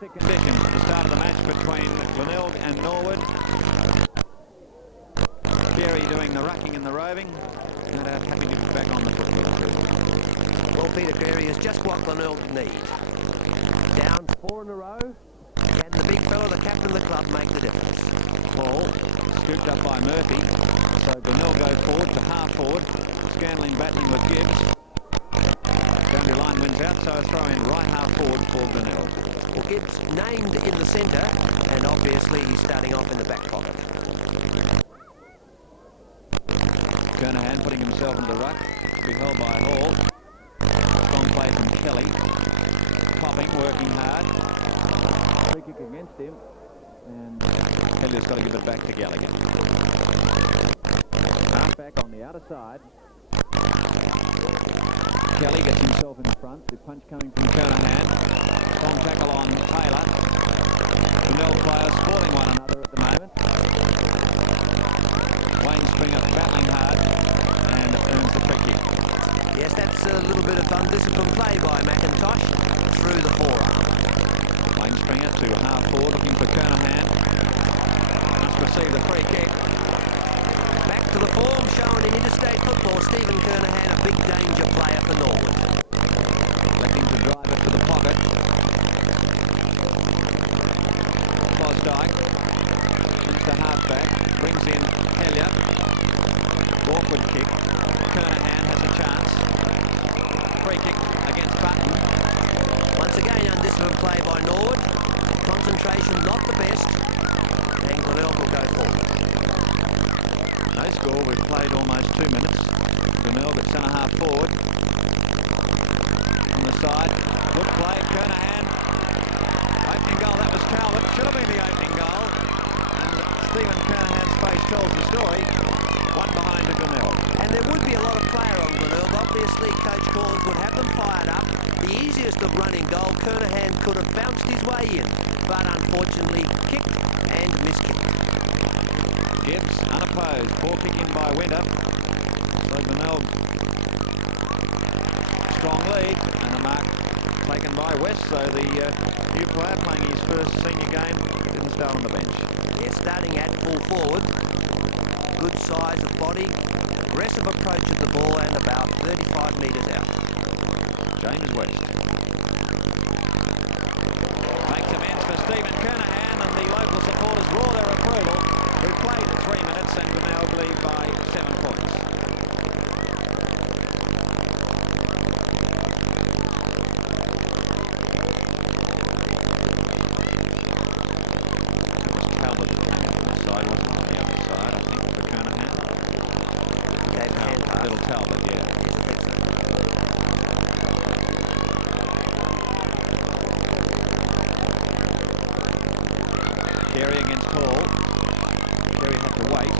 Terrific conditions at the start of the match between Glenelg and Norwood. Jerry doing the rucking and the roving. No doubt happy to get back on the football. Well, Peter Berry is just what Glenelg need. Down 4 in a row, and the big fella, the captain of the club, make the difference. Ball scooped up by Murphy. So Glenelg goes forward to half forward. Scanlon battling with Gibbs. Boundary line wins out, so a throw in right half forward for Glenelg. Well, Gibbs named in the centre, and obviously he's starting off in the back pocket. Kernahan putting himself into the ruck. To be held by Hall. Strong play from Kelly. Popping, working hard. Free kick against him. And Kelly's got to give it back to Gallagher. Half back on the outer side. Kelly gets himself in front. The punch coming from Kernahan. Strong tackle on Taylor. The Nell players sporting one another at the moment. Wayne Springer battling hard and earns the free kick. Yes, that's a little bit of undisciplined play by McIntosh through the forearm. Wayne Springer to half forward looking for Kernahan. Must receive the free kick. Back to the form shown in interstate football. Stephen Kernahan, a big danger player for Norwood. Looking to drive it to the pocket. Fosdyke into the halfback. Brings in Hellier. Awkward kick. Kernahan has a chance. Free kick against Button. Once again, undisciplined play by Norwood. Concentration not the best. And Glenelg will go forward. No score. We've played almost 2 minutes. Glenelg at centre half forward. On the side. Good play. Kernahan. Opening goal. That was Talbot. Should have been the opening goal. And Stephen Kernahan's face tells the story. One behind the Glenelg. And there would be a lot of player on Glenelg. Obviously, Coach Corns would have them fired up. The easiest of running goal, Kernahan could have bounced his way in, but unfortunately kicked and miskicked. Gibbs unopposed. Ball kick in by Winter. So Glenelg. Strong lead. And a mark taken by West. So the new player playing his first senior game didn't start on the bench. Yeah, starting at full forward. Good size of body. Aggressive approach at the ball and about 35 metres out. James West. Makes amends for Stephen Kernahan, and the local supporters roar their approval. We've played 3 minutes and Glenelg lead by 7 points. It was Talbot that came in on the side, wasn't it? On the other side, I think, for Kernahan. Little Talbot, yeah. Carey against Hall. Carey had to wait.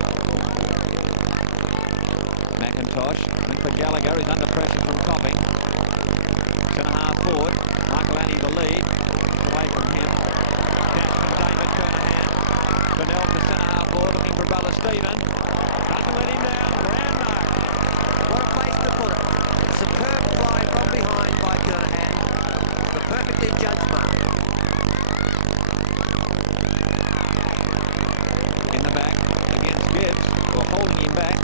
McIntosh went for Gallagher. He's under pressure from Copping. Centre half forward. Michael Annie the lead. Away from him. Catch from David Kernahan. Glenelg to centre half forward looking for brother Stephen. Doesn't let him down. Grand mark. What a place to put it. Superb fly from behind by Kernahan. The perfectly judged mark. In the back against Gibbs, or holding him back,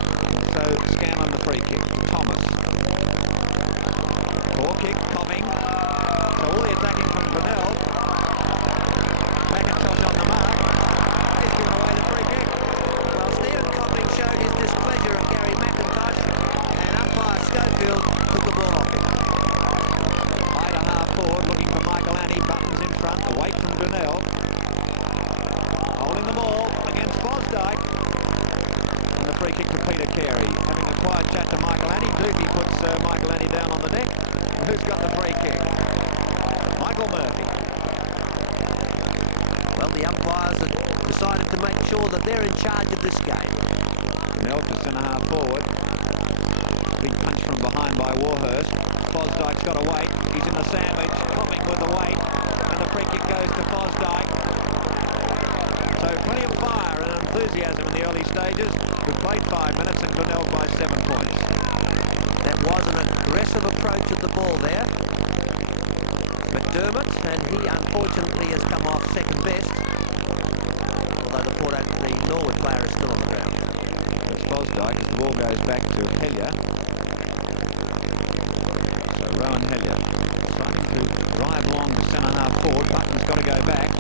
so Scanlon the free kick to Thomas. Ball kick, Copping. So all the attacking from Glenelg. McIntosh on the mark. He's given away the free kick. Well, Stephen Copping showed his displeasure of Gary McIntosh, and umpire Schofield took the ball off him. High to half forward, looking for Michael Annie. Buttons in front, away from Glenelg. Holding the ball against Fosdyke. And the free kick to Peter Carey. Having a quiet chat to Michael Annie. Dookie puts Michael Annie down on the deck. And who's got the free kick? Michael Murphy. Well, the umpires have decided to make sure that they're in charge of this game. Glenelg to centre half forward. Big punch from behind by Warhurst. Fosdyke's got to wait. He's in the sandwich. Copping with the weight. And the free kick goes to Fosdyke. So plenty of fire and enthusiasm in the early stages. We've played 5 minutes and Glenelg by 7 points. That was an aggressive approach at the ball there. McDermott, and he unfortunately has come off second best, although the Norwood player is still on the ground. It's Fosdyke as the ball goes back to Hellier. So Rowan Hellier starting to drive along the centre half forward. Button's got to go back.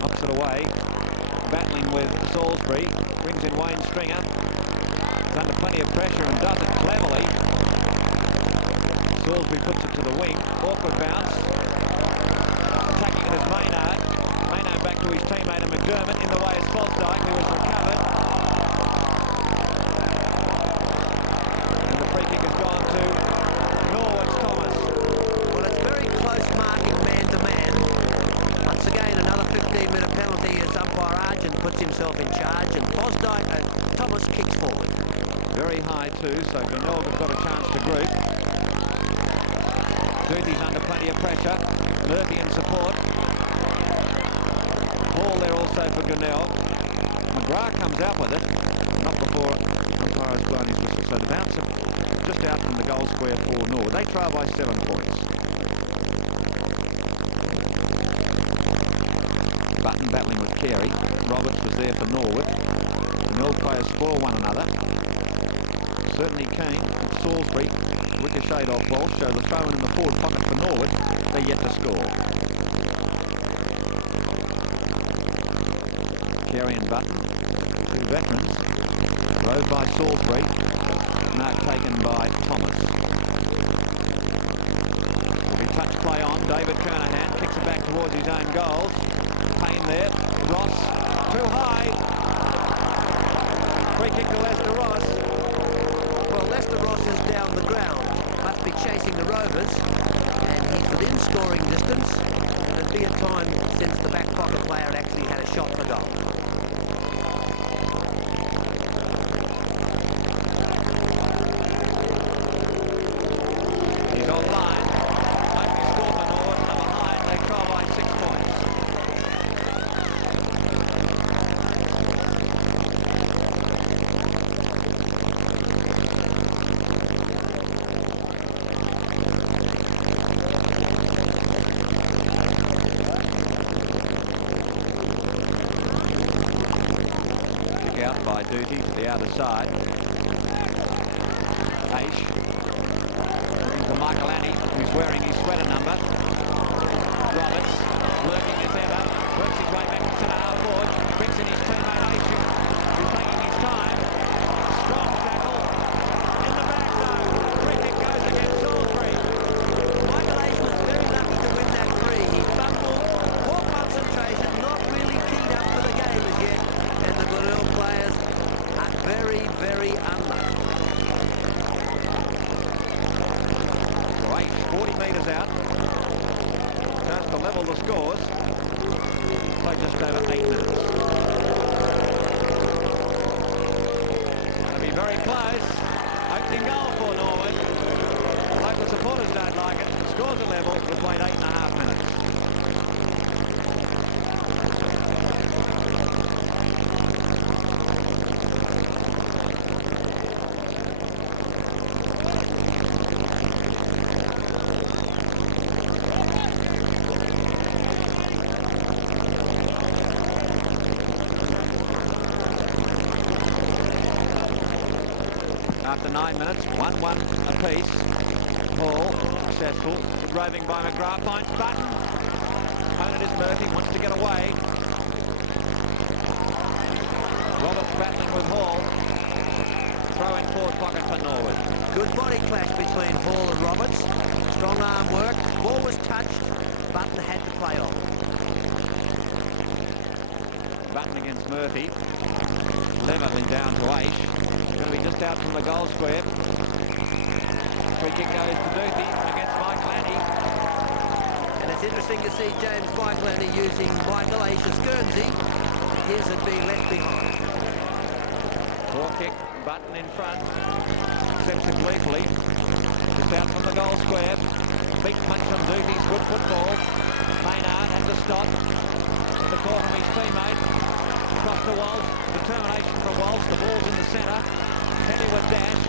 Knocks it away. Battling with Salisbury. Brings in Wayne Stringer. He's under plenty of pressure and does it cleverly. Salisbury puts it to the wing. Awkward bounce. Attacking it as Maynard. Maynard back to his teammate and McDermott. In the way is Fosdyke, who has recovered. And the free kick has gone to Norwood's Thomas. Well, it's very close marking man-to-man. Once again, another 15-minute penalty as umpire Argent puts himself in charge, and Thomas kicks forward. Very high too, so Glenelg has got a chance to group. Duthie's under plenty of pressure. Murphy in support. Ball there also for Glenelg. McGrath comes out with it. Not before umpire has blown his whistle. So the bouncer just out from the goal square for Norwood. They trail by 7 points. Button battling with Carey. Roberts was there for Norwood. Glenelg players spoil one another. Certainly Kane, Salisbury, ricocheted off Walsh, so the throw in the forward pocket for Norwood. They're yet to score. Carey and Button, two veterans. Rose by Salisbury, mark taken by Thomas. We touch play on. David Kernahan kicks it back towards his own goals. Payne there. Ross, too high. Free kick to Lester Ross. Well, Lester Ross is down the ground, must be chasing the Rovers, and he's within scoring distance. It'll be a time since the back pocket player actually had a shot for goal. He's online. Nobody scored for Norwood. They're behind. They trail by 6 points. Out by Duthie to the outer side. Aish. Looking for Michael Annie, who's wearing his sweater number. Roberts, lurking as ever, works his way back to centre half forward, brings in his teammate Aish, who's taking his time. Strong tackle. In the back though. Free kick goes against Salisbury. Michael Aish was very lucky to win that free. He fumbled, poor concentration, not really keyed up for the game as yet. And the Glenelg players are very, very unlucky. Right, 40 metres out. Starts to level the scores. Play just over 8 minutes. It'll be very close. Opening goal for Norwood. Local supporters don't like it. Scores are level. We've played 8.5 minutes. After 9 minutes, 1-1 apiece. Hall, successful. Roving by McGrath, finds Button. Opponent is Murphy, wants to get away. Roberts battling with Hall. Throw in forward pocket for Norwood. Good body clash between Hall and Roberts. Strong arm work. Ball was touched. Button had to play on. Button against Murphy. 7 down to 8. Going to be just out from the goal square. Free kick goes to Duthie against Mike Lanny. And it's interesting to see James Michael using Michael Aish's Guernsey. His had been left behind. Ball kick, Button in front. Steps it gleefully. Just out from the goal square. Big punch from Duthie's good football. Maynard has to stop. The call from his teammate. Across to Walsh. Determination for Walsh. The ball's in the centre. Penny with dash.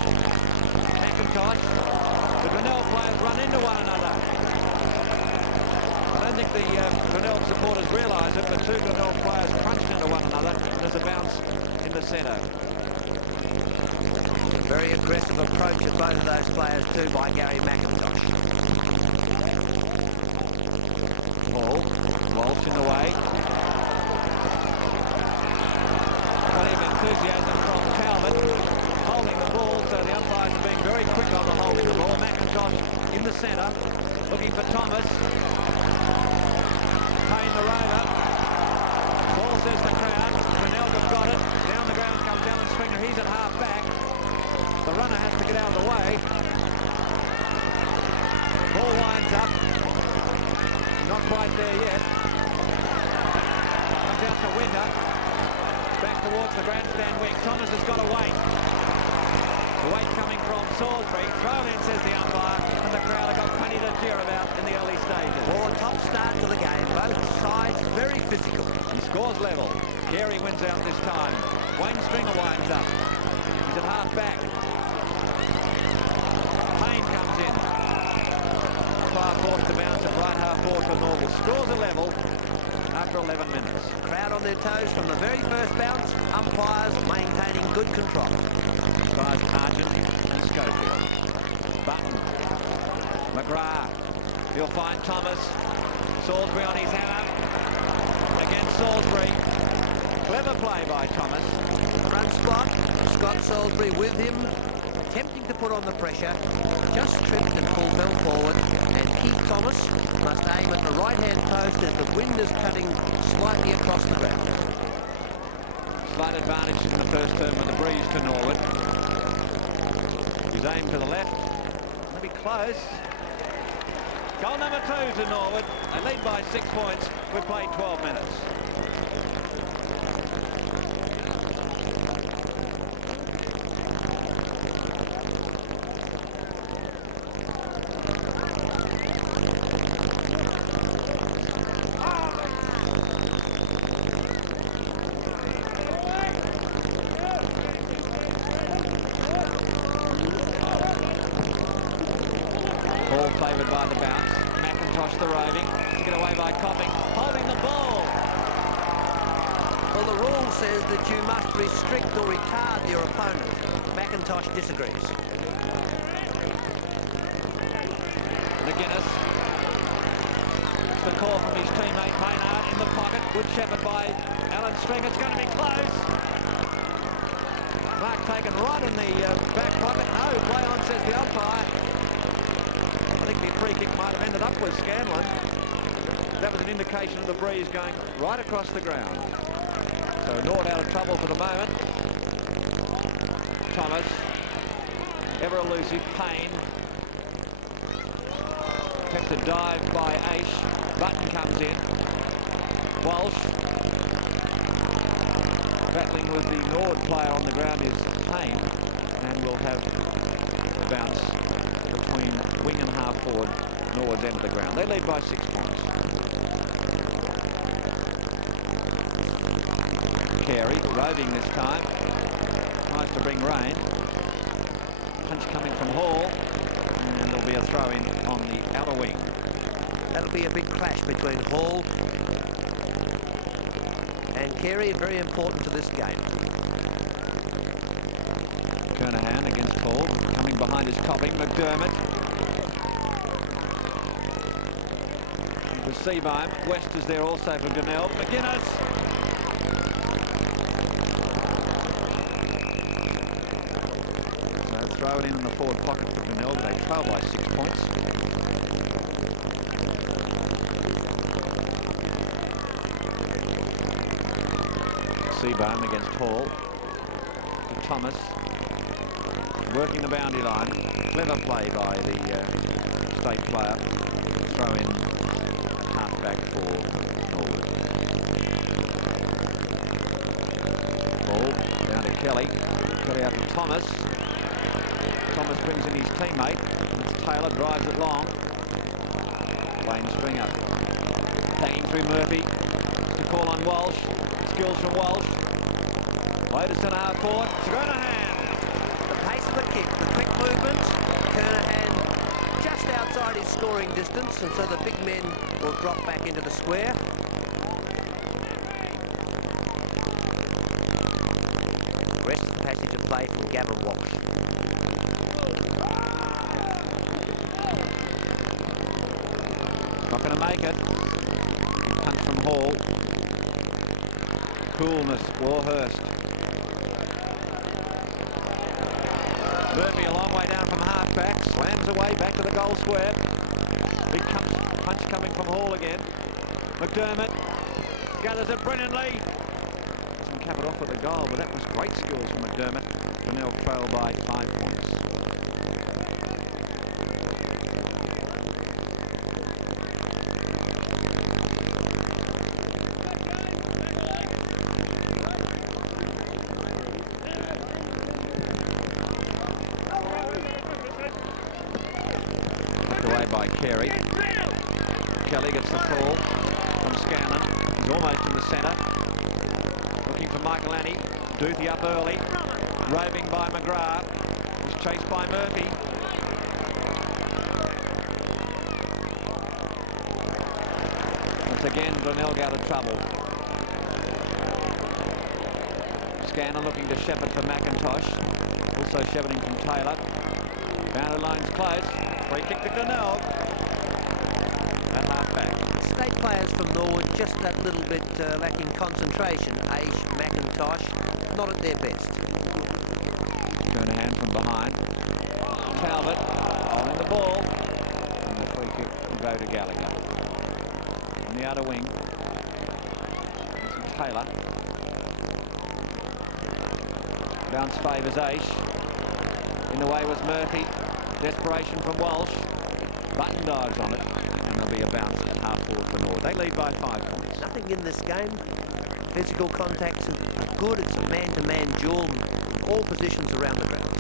McIntosh. The Glenelg players run into one another. don't think the Glenelg supporters realise it, but two Glenelg players crunched into one another. There's a bounce in the centre. Very aggressive approach of both of those players too by Gary McIntosh. Ball, Walsh in the way. Plenty of enthusiasm from Calvert, holding the ball, so the umpires are being very quick on the holding the ball. McIntosh in the centre, looking for Thomas. Payne the rover. Ball says the crowd. Glenelg have got it. Down the ground comes Alan Stringer. He's at half back. The runner has to get out of the way. Ball winds up. Not quite there yet. Comes out to Winter. Back towards the grandstand wing. Thomas has got to wait. The weight coming from Salisbury. Throw in, says the umpire, and the crowd have got plenty to cheer about in the early stages. Well, a top start to the game. Both sides very physical. He scores level. Carey wins out this time. Wayne Stringer winds up. He's at half back. Payne comes in. Far forward to bounce at right half forward for Norwood. Scores a level after 11 minutes. Crowd on their toes from the very first bounce. Umpires maintaining good control. Besides Argent and Schofield. Button. McGrath. He'll find Thomas. Salisbury on his hammer. Against Salisbury. Clever play by Thomas. Front spot. Scott Salisbury with him. Attempting to put on the pressure. Just tripped and pulled well forward. And Keith Thomas must aim at the right-hand post as the wind is cutting slightly across the ground. Slight advantage in the first term with the breeze to Norwood. His aim to the left. It'll be close. Goal number 2 to Norwood. They lead by 6 points. We've played 12 minutes. Ball favoured by the bounce. McIntosh the roving. Taken away by Copping. Holding the ball. Well, the rule says that you must restrict or retard your opponent. McIntosh disagrees. McGuinness. The call from his teammate Maynard in the pocket. Good shepherd by Alan Stringer. It's going to be close. Mark taken right in the back pocket. No, play on, says the umpire. I think the free kick might have ended up with Scanlon. That was an indication of the breeze going right across the ground. So Norwood out of trouble for the moment. Thomas, ever elusive, Payne. Kept a dive by Aish. Button comes in. Walsh. Battling with the Norwood player on the ground is Payne. And we'll have a bounce between wing and half forward, Norwood's end of the ground. They lead by 6 points. Carey, roving this time. Tries to bring rain. Punch coming from Hall. And there'll be a throw-in on the outer wing. That'll be a big clash between Hall and Carey, very important to this game. Kernahan against Hall. Coming behind is Copping. McDermott. With Seabohm. West is there also for Glenelg. McGuinness. So throw it in the forward pocket for Glenelg. They trail by 6 points. Seabohm against Hall. To Thomas. Working the boundary line. Clever play by the state player. Throw in at half back for Norwood. Ball down to Kelly. Kelly out to Thomas. Thomas brings in his teammate. It's Taylor, drives it long. Wayne Stringer. Hanging through Murphy. To call on Walsh. Skills from Walsh. Play to centre half forward. Kernahan. The pace of the kick, the quick movement. Kernahan just outside outside his scoring distance, and so the big men will drop back into the square. The rest of the passage of play from Gavin Walsh. Not going to make it. Punch from Hall. Coolness, Warhurst. Murphy a long way down from half-back. Slams away back to the goal square. Big punch coming from Hall again. McDermott gathers it brilliantly. Doesn't cap it off with a goal, but that was great skills from McDermott. Glenelg trail by 5 points. Away by Carey. Kelly gets the call from Scanlon. He's almost in the centre. Looking for Michael Annie. Duthie up early. Roving by McGrath. Was chased by Murphy. Once again, Glenelg out of trouble. Scanlon looking to shepherd for McIntosh. Also shepherding from Taylor. Boundary line's close. Free kick to Glenelg at half-back. State players from Norwood just that little bit lacking concentration. Age, McIntosh, not at their best. Kernahan from behind. Talbot holding the ball. And the free kick will go to Gallagher. On the outer wing. Taylor. Bounce favours Aish. In the way was Murphy. Desperation from Walsh. Button dives on it, and there'll be a bounce at half forward for Norwood. They lead by 5 points. Nothing in this game. Physical contacts are good. It's a man-to-man duel in all positions around the ground.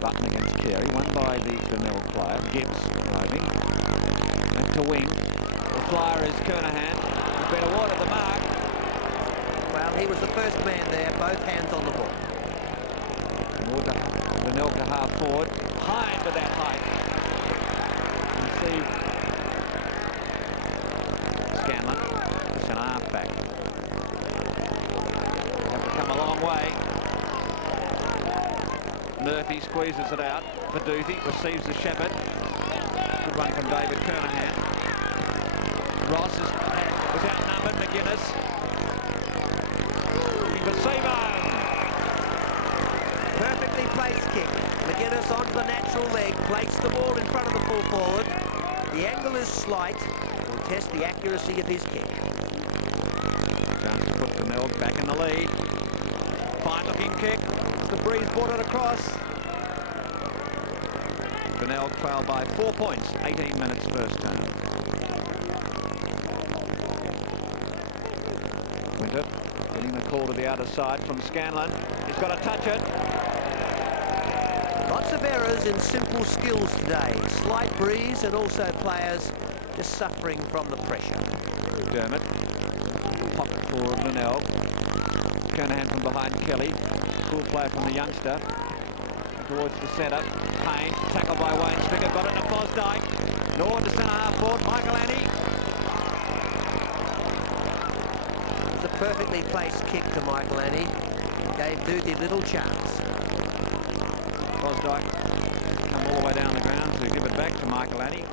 Button against Carey, won by the Glenelg player. Gibbs roving. Back to wing. The flyer is Kernahan. He's been awarded the mark. Well, he was the first man there, both hands on the ball. Glenelg to half forward, behind with that height. You see Scanlon, it's an half back. They have to come a long way. Murphy squeezes it out for Duthie, receives the shepherd. Good one from David Kernahan. Ross was outnumbered, McGuinness. Looking for Seabourn. Perfectly placed kick. McGuinness onto the natural leg, plates the ball in front of the full forward. The angle is slight. Will test the accuracy of his kick. Chance to put Glenelg back in the lead. Fine looking kick. The breeze brought it across. Glenelg trailed by 4 points, 18 minutes first term. Winter getting the call to the outer side from Scanlon. He's got to touch it. Lots of errors in simple skills today. Slight breeze and also players just suffering from the pressure. Dermott, pocket for Glenelg. Kernahan from behind Kelly. Cool play from the youngster. Towards the centre. Payne, tackled by Wayne Stricker, got it to Fosdyke. Norwood to centre half forward, Michael Annie. It's a perfectly placed kick to Michael Annie. Gave Duthie little chance. Fosdyke come all the way down the ground to give it back to Michael Annie.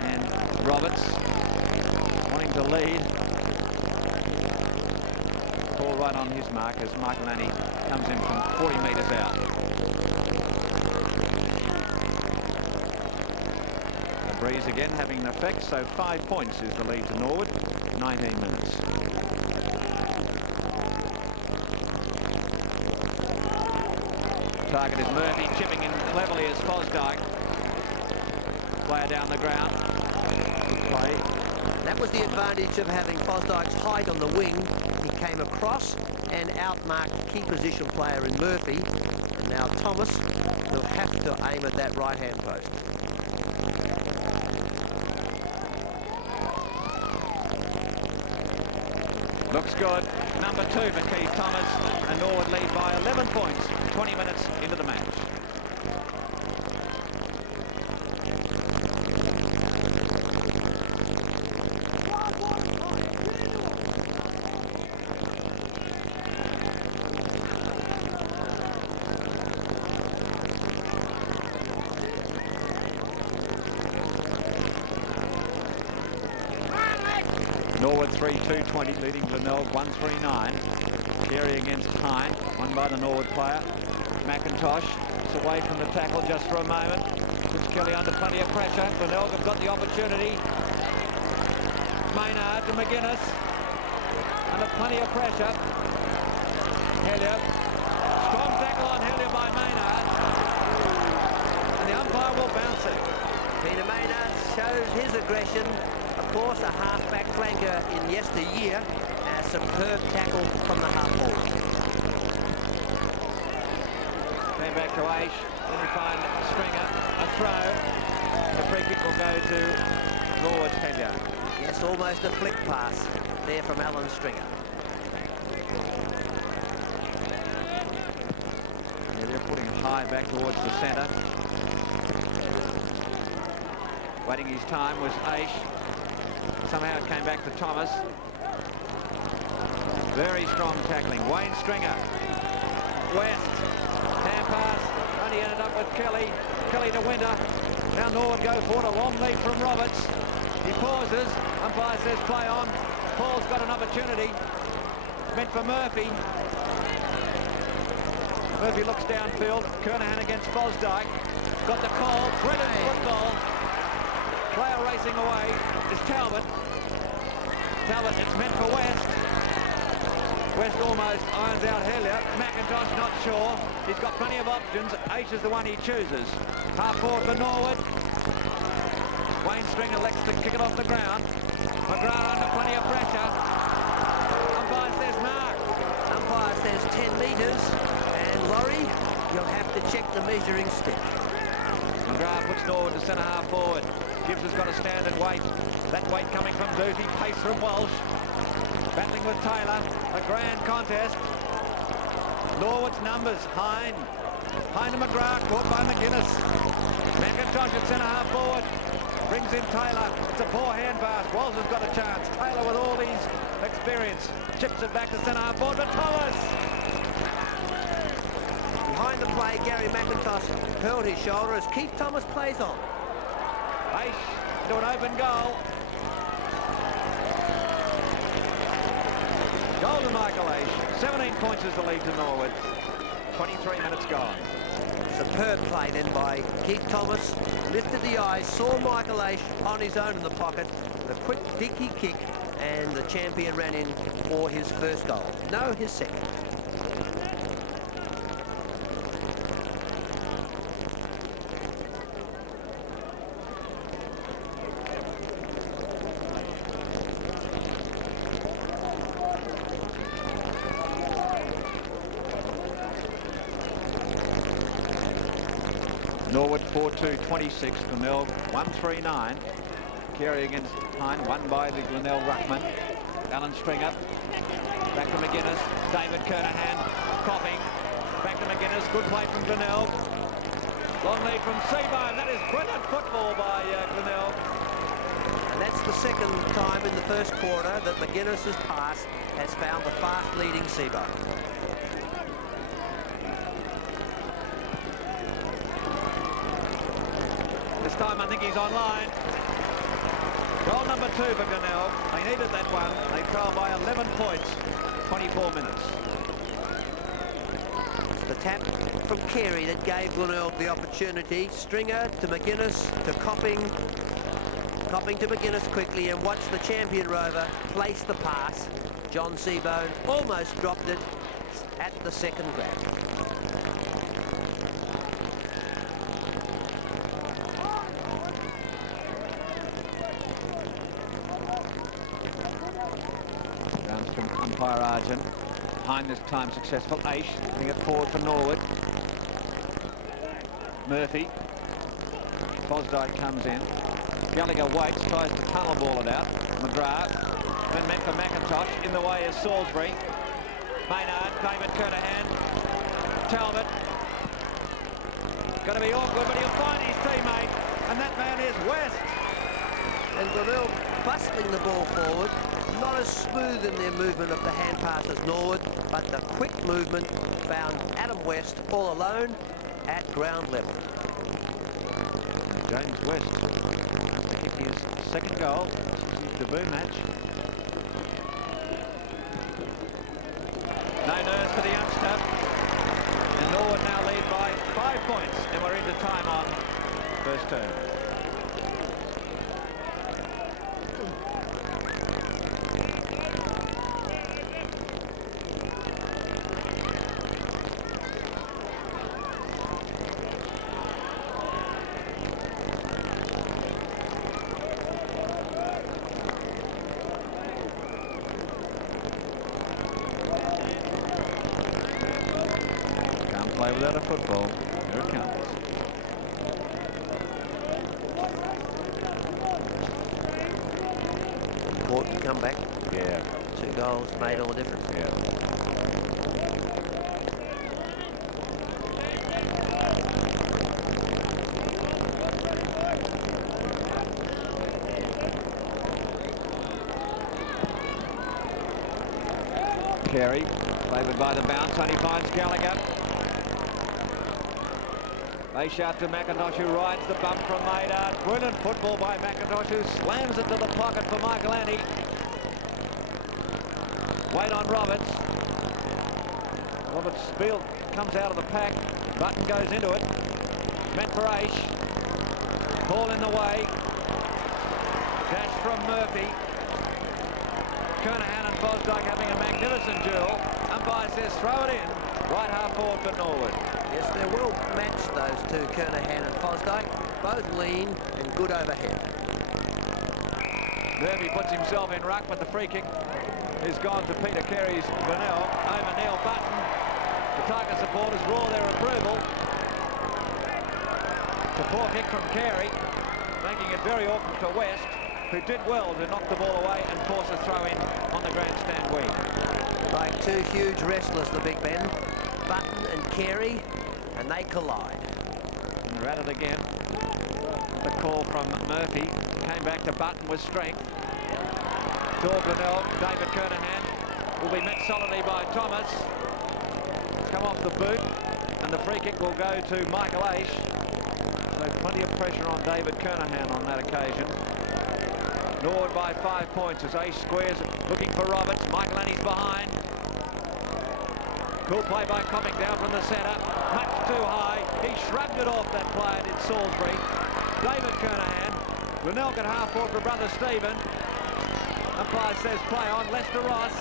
And Roberts wanting to lead. Ball right on his mark as Michael Annie comes in from 40 metres out. The breeze again having an effect, so 5 points is the lead to Norwood, 19 minutes. Target is Murphy, chipping in cleverly as Fosdyke. Player down the ground. Good play. That was the advantage of having Fosdyke's height on the wing. He came across and outmarked key position player in Murphy. And now Thomas will have to aim at that right-hand post. Looks good. Number 2 for Keith Thomas, and Norwood lead by 11 points, 20 minutes into the match. Norwood 3-2-20, leading Glenelg 1-3-9. Carey against Hine, won by the Norwood player. McIntosh is away from the tackle just for a moment. Puts Kelly under plenty of pressure. Glenelg have got the opportunity. Maynard to McGuinness, under plenty of pressure. Hellier, strong tackle on Hellier by Maynard, and the umpire will bounce it. Peter Maynard shows his aggression. Of course, a half-back flanker in yesteryear. A superb tackle from the half-ball. Came back to Aish. Then we find Stringer. A throw. The free kick will go to Norwood Hellier. Yes, almost a flick pass there from Alan Stringer. Hellier putting it high back towards the centre. Waiting his time was Aish. Somehow it came back to Thomas. Very strong tackling. Wayne Stringer. West. Hand pass. Only ended up with Kelly. Kelly to Winter. Now Norwood go for it. A long lead from Roberts. He pauses. Umpire says play on. Paul's got an opportunity. Meant for Murphy. Murphy looks downfield. Kernahan against Fosdyke. Got the call. Brilliant football. Player racing away is Talbot. Talbot, it's meant for West. West almost irons out Hellier. McIntosh not sure. He's got plenty of options. Aish is the one he chooses. Half forward for Norwood. Wayne Stringer elects to kick it off the ground. McGrath under plenty of pressure. Umpire says mark. Umpire says 10 metres. And Laurie, you'll have to check the measuring stick. McGrath puts Norwood to centre half forward. Gibbs has got a standard weight. That weight coming from Doofy, pace from Walsh. Battling with Taylor. A grand contest. Norwood's numbers. Hine. Hine to McGrath, caught by McGuinness. McIntosh at centre half forward. Brings in Taylor. It's a poor hand pass. Walsh has got a chance. Taylor with all his experience. Chips it back to centre half forward to Thomas. Behind the play, Gary McIntosh hurled his shoulder as Keith Thomas plays on. Aish to an open goal. Goal to Michael Aish. 17 points is the lead to Norwood. 23 minutes gone. Superb play then by Keith Thomas. Lifted the eyes, saw Michael Aish on his own in the pocket. A quick dicky kick, and the champion ran in for his first goal. No, his second. Norwood 4-2-26, Glenelg 1-3-9. Carey against Hine, won by the Glenelg ruckman. Alan Stringer, back to McGuinness. David Kernahan, coughing. Back to McGuinness, good play from Glenelg. Long lead from Seabourn. That is brilliant football by Glenelg. And that's the second time in the first quarter that McGuinness's pass has found the fast-leading Seabourn. This time I think he's online. Goal number 2 for Glenelg. They needed that one. They trail by 11 points, 24 minutes. The tap from Carey that gave Glenelg the opportunity. Stringer to McGuinness to Copping. Copping to McGuinness quickly, and watch the champion rover place the pass. John Seabourn almost dropped it at the second grab. Umpire Argent. Hine this time successful. Aish bring it forward for Norwood. Murphy. Fosdyke comes in. Gallagher waits, tries to tunnel ball it out. McGrath. been meant for McIntosh. In the way is Salisbury. Maynard, David Kernahan, Talbot. Going to be awkward, but he'll find his teammate, and that man is West. And Glenelg bustling the ball forward. Not as smooth in their movement of the hand pass as Norwood, but the quick movement found Adam West all alone at ground level. James West kicked his second goal, his debut match. No nerves for the youngster. And Norwood now lead by 5 points, and we're into time on first term. Play without a football. Here it comes. Important comeback. Yeah. 2 goals made all the difference. Yeah. Carey, favoured by the bounce, only finds Gallagher. They shout to McIntosh, who rides the bump from Maynard. Brilliant football by McIntosh, who slams it to the pocket for Michael Annie. Wait on Roberts. Roberts' field comes out of the pack. Button goes into it. Meant for Aish. Ball in the way. Dash from Murphy. Kernahan and Fosdyke having a magnificent duel. Umpire says throw it in. Right half forward for Norwood. Yes, they're well matched, those two, Kernahan and Fosdyke. Both lean and good overhead. Murphy puts himself in ruck, but the free kick is gone to Peter Carey's Glenelg. Over Neil Button. The Tiger supporters roar their approval. It's a poor kick from Carey, making it very awkward for West, who did well to knock the ball away and force a throw in on the grandstand wing. Like two huge wrestlers, the big men, Button and Carey, and they collide. And they're at it again. The call from Murphy came back to Button with strength. Tor Glenelg, David Kernahan will be met solidly by Thomas. Come off the boot, and the free kick will go to Michael Aish. So plenty of pressure on David Kernahan on that occasion. Norwood by 5 points as Aish squares, looking for Roberts. Michael Annie's behind. Cool play by Comic down from the centre. Much too high. He shrugged it off, that player did Salisbury. David Kernahan. Glenelg at half forward for brother Stephen. Umpire says play on. Lester Ross.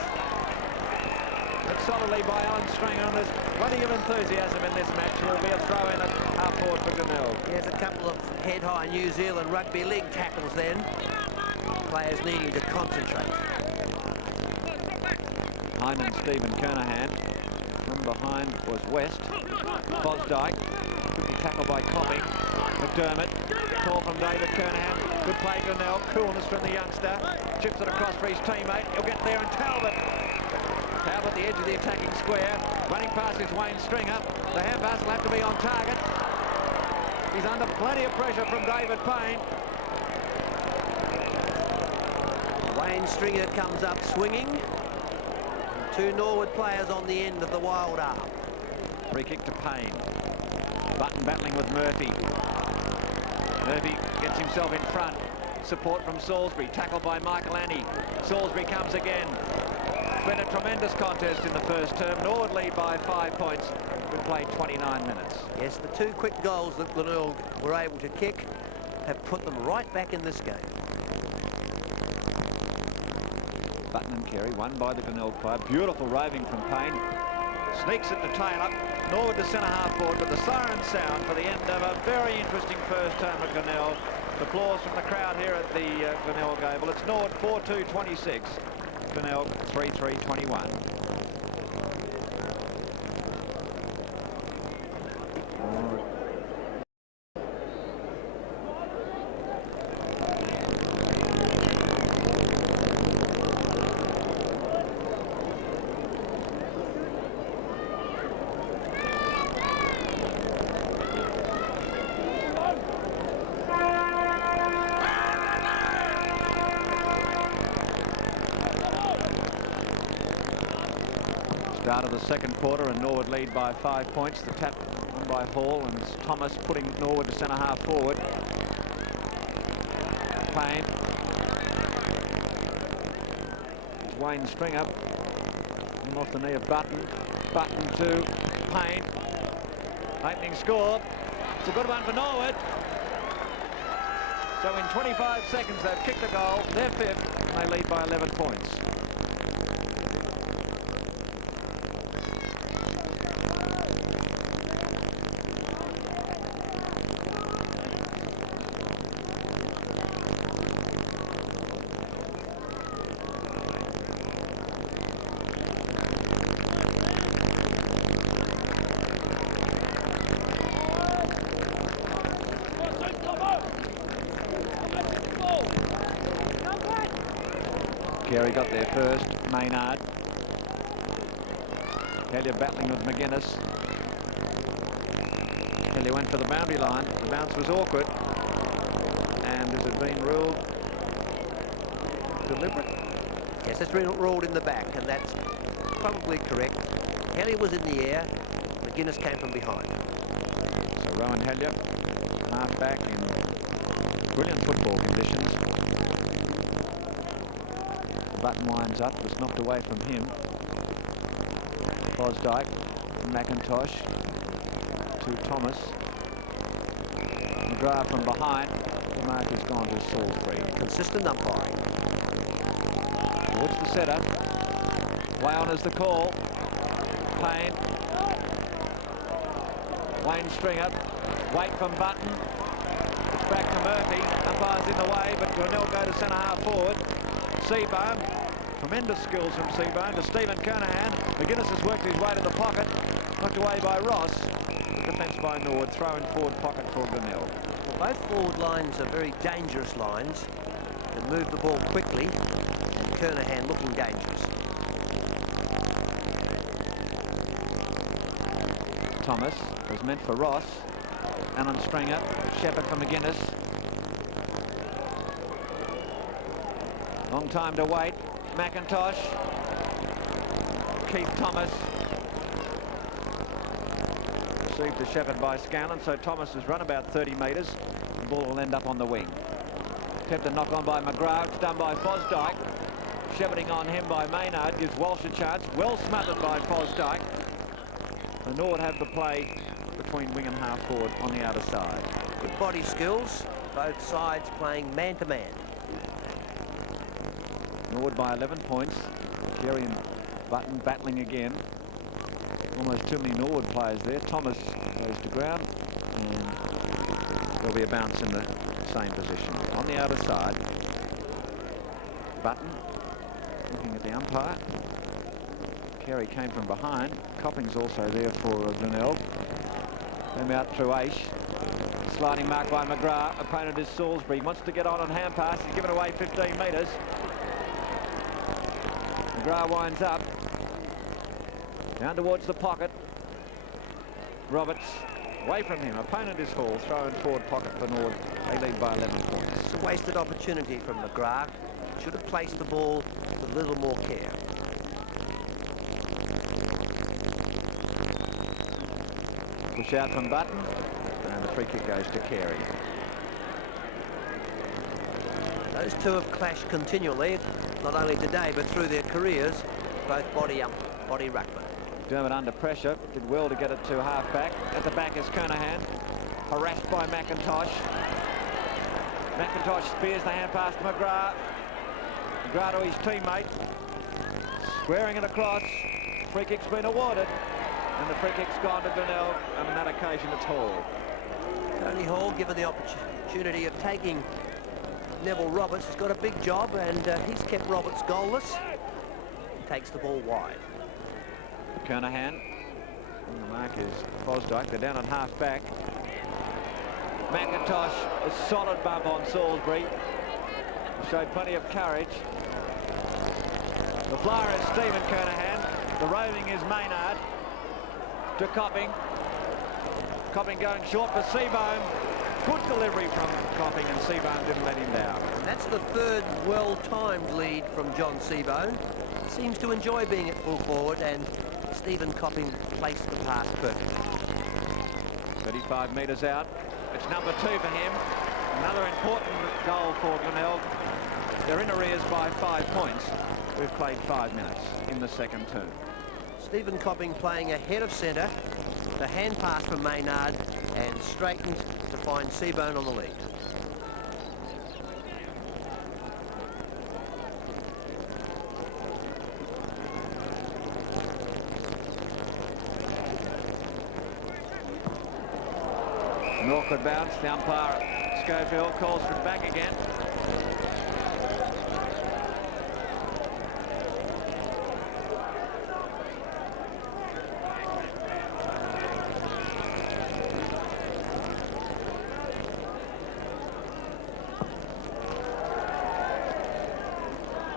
It's solidly by Alan Stringer, and there's plenty of enthusiasm in this match. There will be a throw in at half forward for Glenelg. There's a couple of head-high New Zealand rugby league tackles then. Players needing to concentrate. Behind and Stephen Kernahan. From behind was West. Fosdyke. Quickly tackled by Copping. McDermott. Call from David Kernahan. Good play, Glenelg. Coolness from the youngster. Chips it across for his teammate. He'll get there, and Talbot. Talbot, the edge of the attacking square. Running past his Wayne Stringer. The hand pass will have to be on target. He's under plenty of pressure from David Payne. Wayne Stringer comes up swinging. Two Norwood players on the end of the wild arm. Free kick to Payne. Button battling with Murphy. Murphy gets himself in front. Support from Salisbury. Tackled by Michael Annie. Salisbury comes again. It's been a tremendous contest in the first term. Norwood lead by 5 points. We've played 29 minutes. Yes, the two quick goals that Glenelg were able to kick have put them right back in this game. Button and Carey, won by the Glenelg player. Beautiful roving from Payne. Sneaks it to Taylor. Norwood to centre half forward, but the siren sound for the end of a very interesting first term at Glenelg. Applause from the crowd here at the Glenelg Oval. It's Norwood 4-2-26. Glenelg 3-3-21. Start of the second quarter and Norwood lead by 5 points. The tap won by Hall, and it's Thomas putting Norwood to centre half forward. Payne. It's Wayne Stringer. Off the knee of Button. Button to Payne. Opening score. It's a good one for Norwood. So in 25 seconds they've kicked a goal. They're fifth and they lead by 11 points. Carey got there first. Maynard. Hellier battling with McGuinness. Hellier went for the boundary line. The bounce was awkward. And this has been ruled deliberate. Yes, it's been ruled in the back, and that's probably correct. Hellier was in the air. McGuinness came from behind. So Rowan Hellier, half back in brilliant football conditions. Button winds up, was knocked away from him. Fosdyke, McIntosh to Thomas. McGrath from behind. The mark has gone to Salisbury. Consistent umpiring. Towards the setter. Play on is the call. Payne. Wayne Stringer. Wait from Button. It's back to Murphy. Umpire's in the way, but Glenelg go to centre half forward. Seabohm, tremendous skills from Seabohm to Stephen Kernahan. McGuinness has worked his way to the pocket, knocked away by Ross. The defence by Norwood, throwing forward pocket for Glenelg. Both forward lines are very dangerous lines and move the ball quickly, and Kernahan looking dangerous. Thomas was meant for Ross. Alan Stringer, Shepherd for McGuinness. Long time to wait. McIntosh. Keith Thomas. Received to Shepherd by Scanlon, so Thomas has run about 30 metres. The ball will end up on the wing. Kept a knock on by McGrath. It's done by Fosdyke. Shepherding on him by Maynard gives Walsh a chance. Well smothered by Fosdyke. And Norwood have the play between wing and half forward on the outer side. Good body skills. Both sides playing man-to-man. Norwood by 11 points. Carey and Button battling again. Almost too many Norwood players there. Thomas goes to ground, and there'll be a bounce in the same position. On the outer side, Button looking at the umpire. Carey came from behind. Copping's also there for Glenelg. Them out through Aish. Sliding mark by McGrath. Opponent is Salisbury. Wants to get on hand pass. He's given away 15 metres. McGrath winds up. Down towards the pocket. Roberts away from him. Opponent is Hall. Throwing forward pocket for Norwood. They lead by 11 points. It's a wasted opportunity from McGrath. Should have placed the ball with a little more care. Push out from Button. And the free kick goes to Carey. Those two have clashed continually, not only today but through their careers. Both body ruckman. Dermott under pressure, did well to get it to half back. At the back is Kernahan, harassed by McIntosh. McIntosh spears the hand pass to McGrath. McGrath to his teammate, squaring it across. Free kick's been awarded, and the free kick's gone to Glenelg, and on that occasion it's Hall. Tony Hall, given the opportunity of taking Neville Roberts, has got a big job, and he's kept Roberts goalless. Takes the ball wide. Kernahan, and the mark is Fosdyke. They're down at half back. McIntosh, a solid bump on Salisbury. Showed plenty of courage. The flyer is Stephen Kernahan. The roving is Maynard. To Copping. Copping going short for Seabohm. Good delivery from Copping, and Seabohm didn't let him down. That's the third well-timed lead from John Seabohm. seems to enjoy being at full forward, and Stephen Copping placed the pass perfectly. 35 metres out. It's number 2 for him. Another important goal for Glenelg. They're in arrears by 5 points. We've played 5 minutes in the second term. Stephen Copping playing ahead of centre. The hand pass from Maynard and straightened to find Seabone on the lead. An awkward bounce. The umpire Schofield calls for it back again.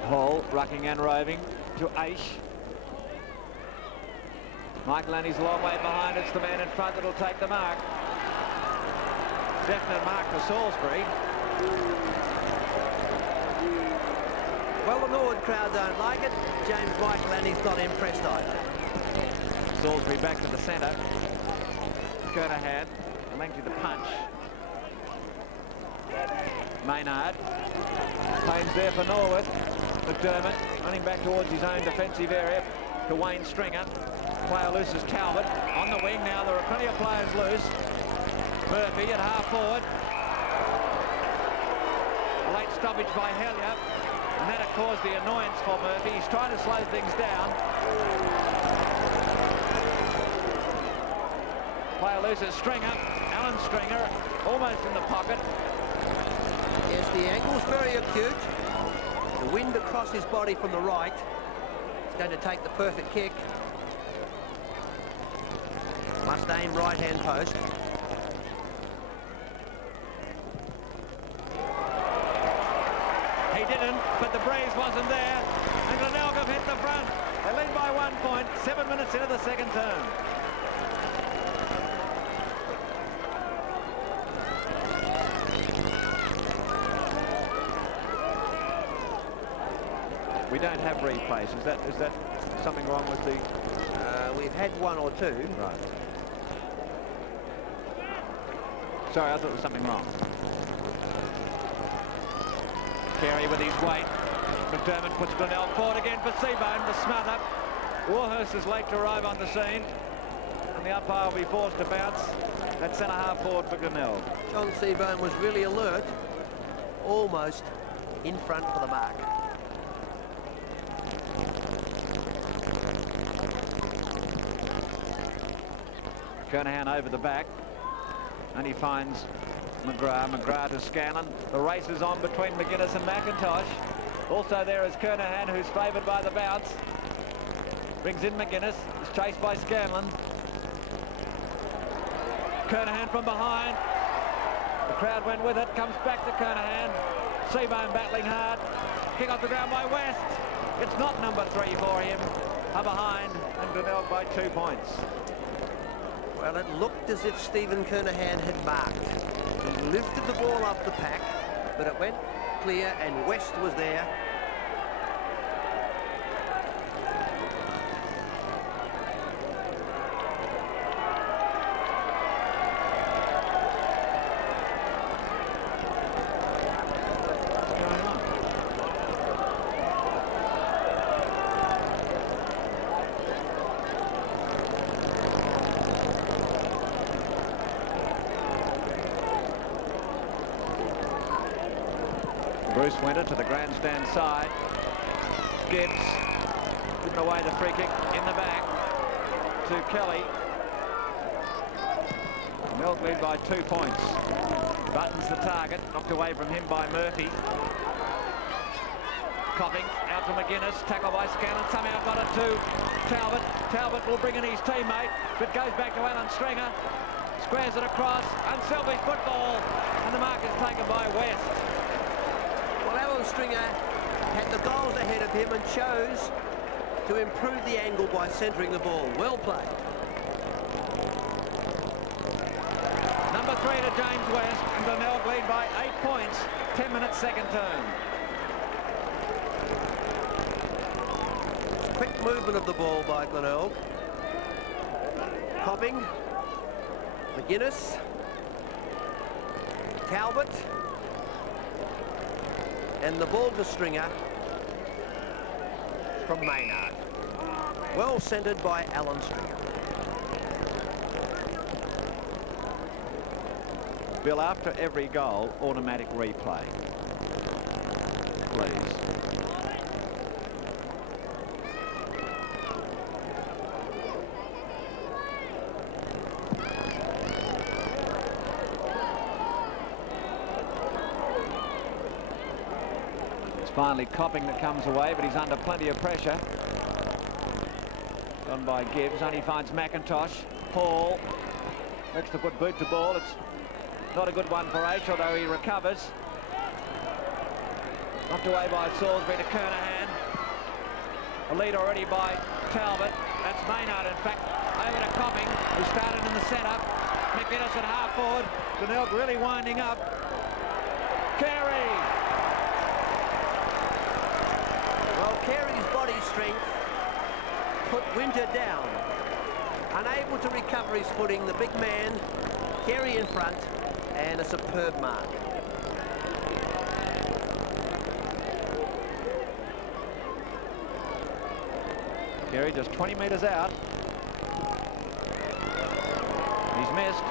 Hall rucking and roving to Aish. Michael Annie's a long way behind. It's the man in front that'll take the mark. Definite mark for Salisbury. Well, the Norwood crowd don't like it. James Michael Annie's not impressed either. Salisbury back to the centre. Kernahan, a lengthy to punch. Maynard. Payne's there for Norwood. McDermott running back towards his own defensive area to Wayne Stringer. Player loose is Talbot. On the wing now, there are plenty of players loose. Murphy at half forward. A late stoppage by Hellier. And that had caused the annoyance for Murphy. He's trying to slow things down. Player loose is Stringer. Alan Stringer almost in the pocket. Yes, the ankle's very acute. The wind across his body from the right. He's going to take the perfect kick. Must aim right-hand post. He didn't, but the breeze wasn't there. And Glenelg have hit the front. They lead by 1 point, 7 minutes into the second term. We don't have replays. Is that something wrong with the... We've had 1 or 2. Right. Sorry, I thought there was something wrong. Carey with his weight. McDermott puts Glenelg forward again for Seabone to smother. Warhurst is late to arrive on the scene. And the umpire will be forced to bounce at centre-half forward for Glenelg. John Seabone was really alert. Almost in front for the mark. Kernahan over the back, and he finds McGrath to Scanlon. The race is on between McGuinness and McIntosh. Also there is Kernahan, who's favoured by the bounce. Brings in McGuinness, is chased by Scanlon. Kernahan from behind. The crowd went with it, comes back to Kernahan. Seabone battling hard. Kick off the ground by West. It's not number 3 for him. Are behind, and Glenelg by 2 points. Well, it looked as if Stephen Kernahan had marked. He lifted the ball up the pack, but it went clear, and West was there. Bruce Winter to the grandstand side. Gibbs putting away the free kick in the back to Kelly. Milk lead by 2 points. Buttons the target, knocked away from him by Murphy. Copping out to McGuinness, tackled by Scanlon, somehow got it to Talbot. Talbot will bring in his teammate, but goes back to Alan Stringer. Squares it across, unselfish football, and the mark is taken by West. Well, Alan Stringer had the goals ahead of him and chose to improve the angle by centering the ball. Well played. Number 3 to James West, and Glenelg lead by 8 points, 10 minutes second term. movement of the ball by Glenelg. Copping, McGuinness, Talbot, and the ball to Stringer from Maynard. Well centred by Alan Stringer. Bill, after every goal, automatic replay. Please. It's finally Copping that comes away, but he's under plenty of pressure. Done by Gibbs, only finds McIntosh. Hall, extra foot boot to ball. It's not a good one for H, although he recovers. Knocked away by Salisbury to Kernahan. A lead already by Talbot. That's Maynard, in fact. Over to Copping, who started in the setup. McGuinness at half forward. Glenelg really winding up. Carey! Well, Carey's body strength put Winter down. Unable to recover his footing, the big man, Carey in front, and a superb mark. Carey just 20 metres out. He's missed.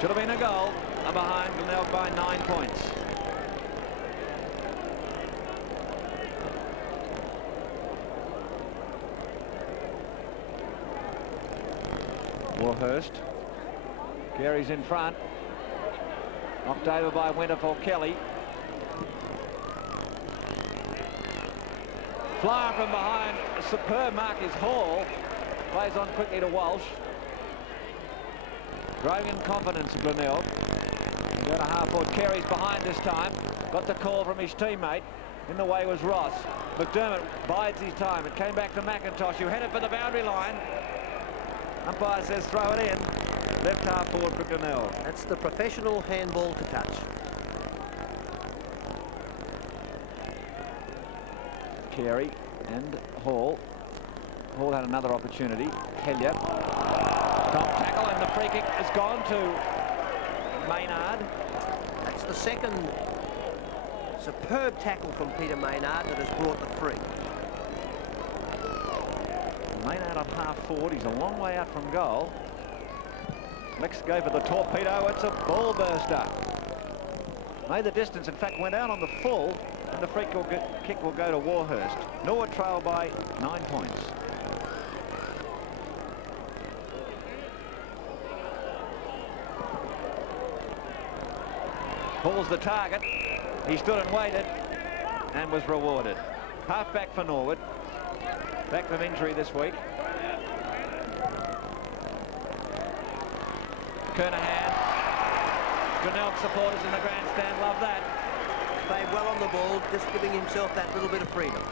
Should have been a goal. Are behind Glenelg by 9 points. Warhurst. Carey's in front. Knocked over by Winter for Kelly. Flyer from behind. A superb mark is Hall. Plays on quickly to Walsh. Growing in confidence of Glenelg. They go to half forward. Carey's behind this time. Got the call from his teammate. In the way was Ross. McDermott bides his time. It came back to McIntosh, who headed for the boundary line. Umpire says throw it in. Left half forward for Glenelg. That's the professional handball to touch. Carey and Hall. Hall had another opportunity. Hellier. Top tackle, and the free kick has gone to Maynard. That's the second superb tackle from Peter Maynard that has brought the free. Maynard on half forward. He's a long way out from goal. Let's go for the torpedo. It's a ball burster. Made the distance, in fact went out on the full, and the free kick will go to Warhurst. Norwood trail by 9 points. Hall's the target. He stood and waited and was rewarded. Half back for Norwood. Back from injury this week. Kernahan. Glenelg supporters in the grandstand love that. Played well on the ball, just giving himself that little bit of freedom.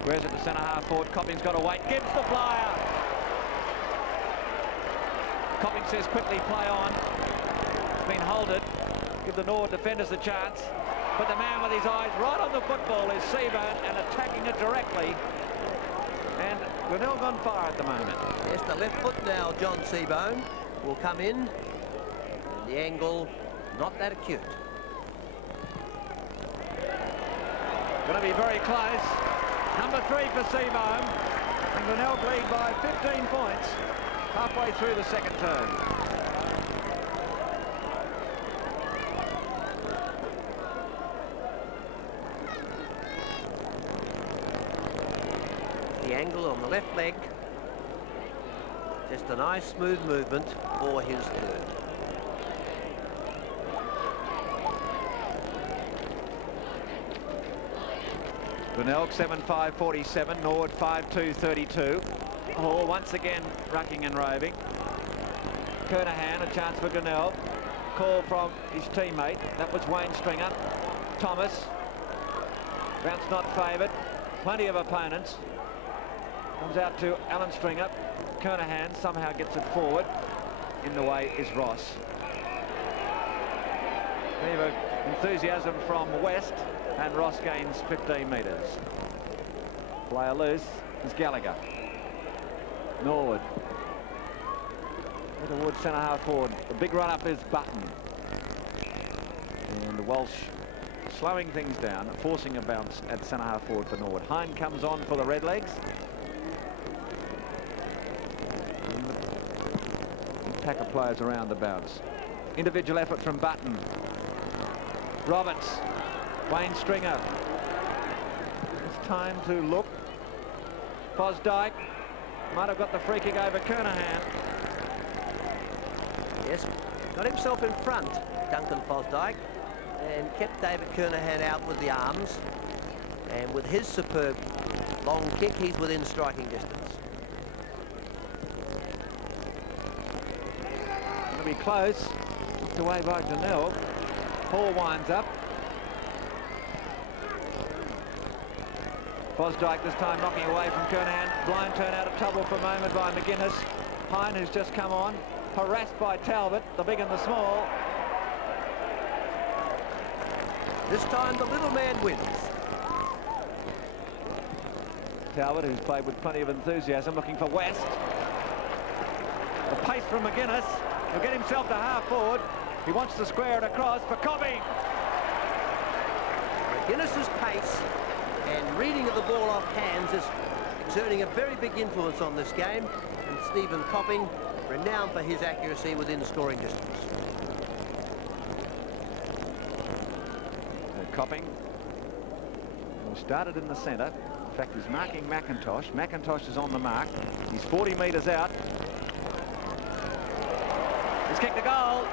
Squares at the centre half forward. Copping's got to wait. Gives the flyer. Copping says quickly play on. It's been holded. Give the Norwood defenders a chance. But the man with his eyes right on the football is Seaburn, and attacking it directly. And Glenelg on fire at the moment. Yes, the left foot now, John Seaburn, will come in. And the angle, not that acute. Going to be very close. Number 3 for Seaburn. And Glenelg lead by 15 points. Halfway through the second term. The angle on the left leg. Just a nice smooth movement for his third. Glenelg 7-5-47, Norwood 5-2-32. Hall once again rucking and roving. Kernahan, a chance for Glenelg. Call from his teammate. That was Wayne Stringer. Thomas. Bounce not favoured. Plenty of opponents. Comes out to Alan Stringer. Kernahan somehow gets it forward. In the way is Ross. Bit of enthusiasm from West, and Ross gains 15 metres. Player loose is Gallagher. Norwood. Towards centre half forward. The big run up is Button. And the Welsh slowing things down, forcing a bounce at centre half forward for Norwood. Hine comes on for the Redlegs. Pack of players around the bounce. Individual effort from Button. Roberts. Wayne Stringer. It's time to look. Fosdyke might have got the free kick over Kernahan. Yes, got himself in front, Duncan Fosdyke, and kept David Kernahan out with the arms. And with his superb long kick, he's within striking distance. It'll be close. Knocked away by Glenelg. Hall winds up. Fosdyke this time knocking away from Kernahan. Blind turn out of trouble for a moment by McGuinness. Hine, who's just come on, harassed by Talbot, the big and the small. This time the little man wins. Talbot, who's played with plenty of enthusiasm, looking for West. The pace from McGuinness. He'll get himself to half forward. He wants to square it across for Copping. McGuinness's pace and reading of the ball off hands is exerting a very big influence on this game. And Stephen Copping, renowned for his accuracy within scoring distance. Copping, who started in the centre. In fact, he's marking McIntosh. McIntosh is on the mark. He's 40 metres out. He's kicked a goal.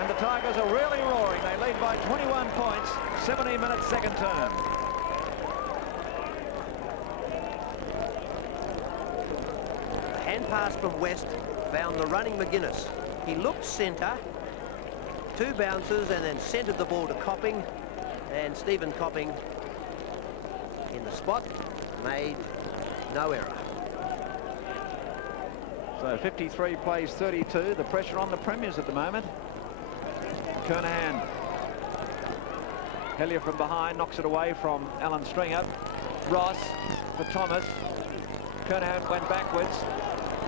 And the Tigers are really roaring. They lead by 21 points. 17 minutes, second term. The hand pass from West found the running McGuinness. He looked centre, two bounces, and then centred the ball to Copping. And Stephen Copping, in the spot, made no error. So 53 plays 32. The pressure on the Premiers at the moment. Kernahan. Hellier from behind knocks it away from Alan Stringer. Ross for Thomas. Kernahan went backwards.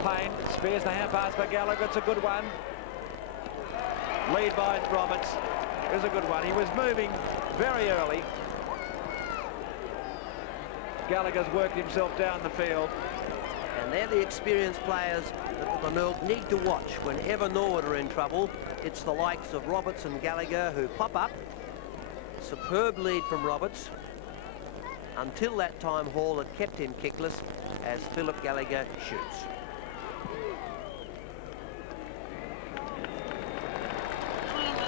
Payne spears the hand pass for Gallagher. It's a good one. Lead by Roberts. It was a good one. He was moving very early. Gallagher's worked himself down the field. And they're the experienced players that the Glenelg need to watch whenever Norwood are in trouble. It's the likes of Roberts and Gallagher who pop up. Superb lead from Roberts. Until that time, Hall had kept him kickless as Philip Gallagher shoots.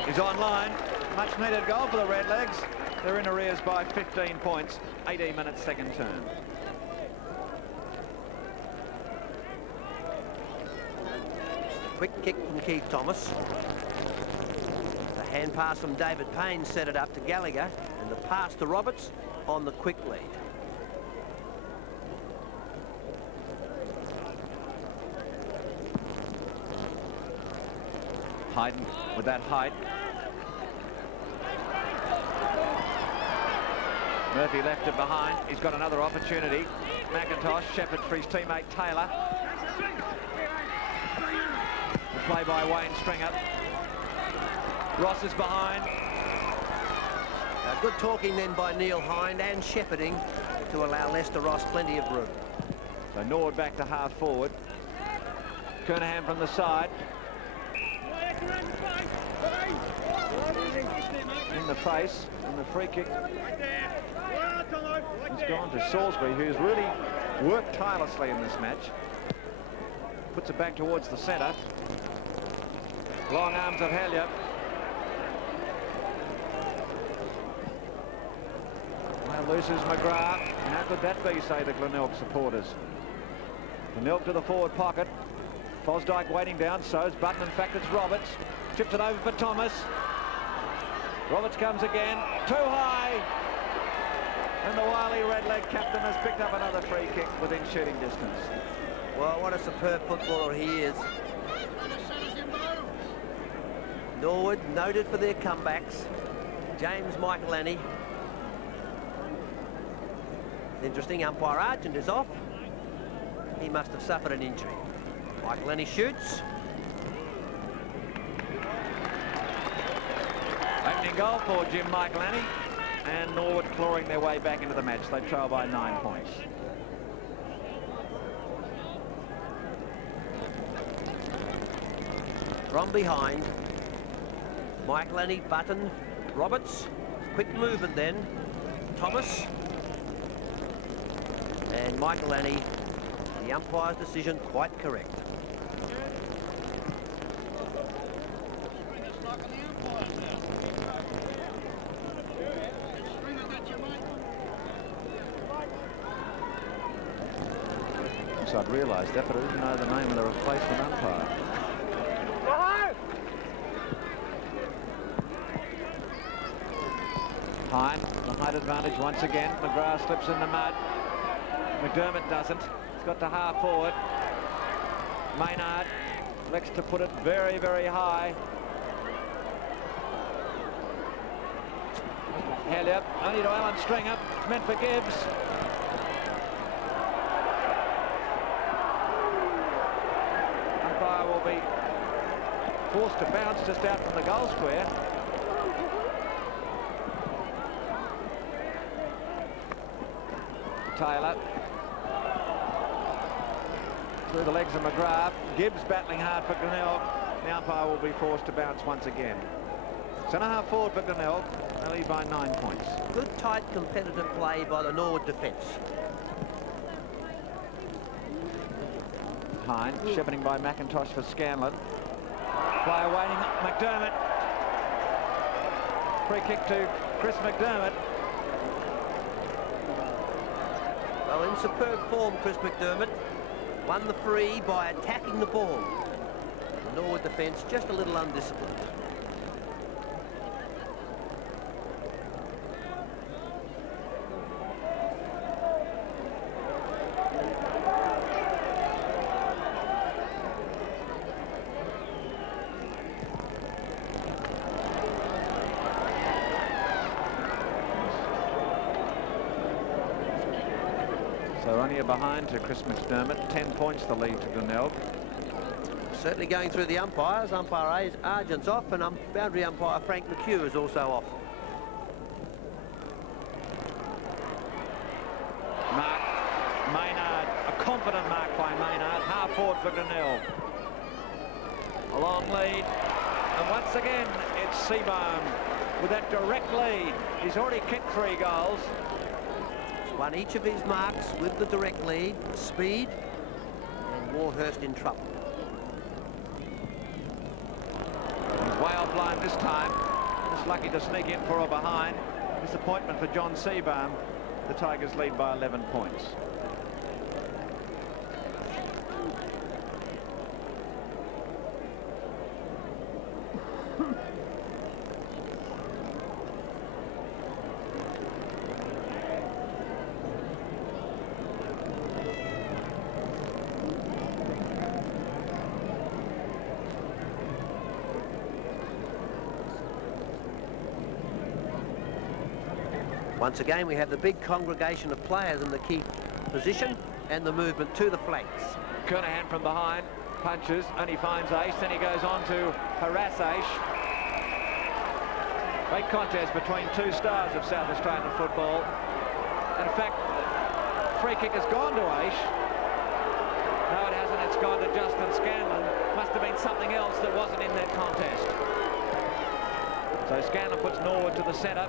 He's online. Much needed goal for the Redlegs. They're in arrears by 15 points. 18 minutes, second term. Quick kick from Keith Thomas. The hand pass from David Payne set it up to Gallagher, and the pass to Roberts on the quick lead. Hayden with that height. Murphy left it behind. He's got another opportunity. McIntosh, Shepherd for his teammate Taylor. The play by Wayne Stringer. Ross is behind. Good talking then by Neil Hind and shepherding to allow Lester Ross plenty of room. So Norwood back to half forward. Kernahan from the side. In the face, and the free kick has gone to Salisbury, who's really worked tirelessly in this match. Puts it back towards the centre. Long arms of Hellier. Well, loses McGrath. How could that be, say the Glenelg supporters? Glenelg to the forward pocket. Fosdyke waiting down, so's Button. In fact, it's Roberts. Chipped it over for Thomas. Roberts comes again. Too high. And the wily Redleg captain has picked up another free kick within shooting distance. Well, what a superb footballer he is. Norwood, noted for their comebacks. James Michaelani. Interesting, umpire Argent is off. He must have suffered an injury. Michael Lenny shoots. Opening goal for Jim Michaelani, and Norwood clawing their way back into the match. They trail by 9 points. From behind, Michaelani, Button, Roberts. Quick movement then. Thomas. And Michaelani, the umpire's decision quite correct. I'd realised that, but I didn't know the name of the replacement umpire. Hine, the height advantage once again. McGrath slips in the mud. McDermott doesn't. He's got to half forward. Maynard elects to put it very, very high. Hellier, only to Alan Stringer. It's meant for Gibbs. Umpire will be forced to bounce just out from the goal square. Taylor. Through the legs of McGrath. Gibbs battling hard for Glenelg. The umpire will be forced to bounce once again. Centre half forward for Glenelg. They lead by 9 points. Good tight competitive play by the Norwood defence. Hine, shepherding by McIntosh for Scanlon. Player waiting, McDermott. Free kick to Chris McDermott. Well, in superb form, Chris McDermott won the free by attacking the ball. The Norwood defence just a little undisciplined. Behind to Chris McDermott, 10 points the lead to Glenelg. Certainly going through the umpires. Umpire Argent's off, and boundary umpire Frank McHugh is also off. Mark Maynard, a confident mark by Maynard, half forward for Glenelg. A long lead, and once again it's Seabohm with that direct lead. He's already kicked 3 goals. Won each of his marks with the direct lead, speed, and Warhurst in trouble. He's way offline this time. Just lucky to sneak in for or behind. Disappointment for John Seabohm. The Tigers lead by 11 points. Once again, we have the big congregation of players in the key position and the movement to the flanks. Kernahan from behind, punches, only finds Ace, then he goes on to harass Ace. Great contest between 2 stars of South Australian football. And in fact, free kick has gone to Ace. No, it hasn't, it's gone to Justin Scanlon. Must have been something else that wasn't in that contest. So Scanlon puts Norwood to the centre.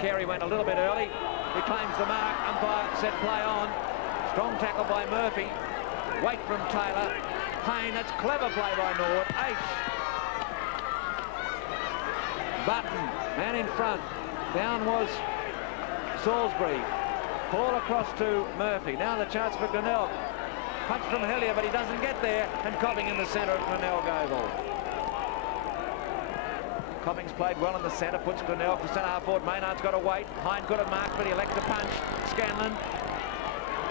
Carey went a little bit early. He claims the mark. Umpire said play on. Strong tackle by Murphy. Weight from Taylor. Payne, that's clever play by Norwood. Ace. Button, man in front. Down was Salisbury. Ball across to Murphy. Now the chance for Glenelg. Punch from Hellier, but he doesn't get there. And Copping in the centre of Glenelg Oval. Copping's played well in the centre, puts Glenelg for centre half forward. Maynard's got to wait. Hine could have marked, but he elects to punch. Scanlon,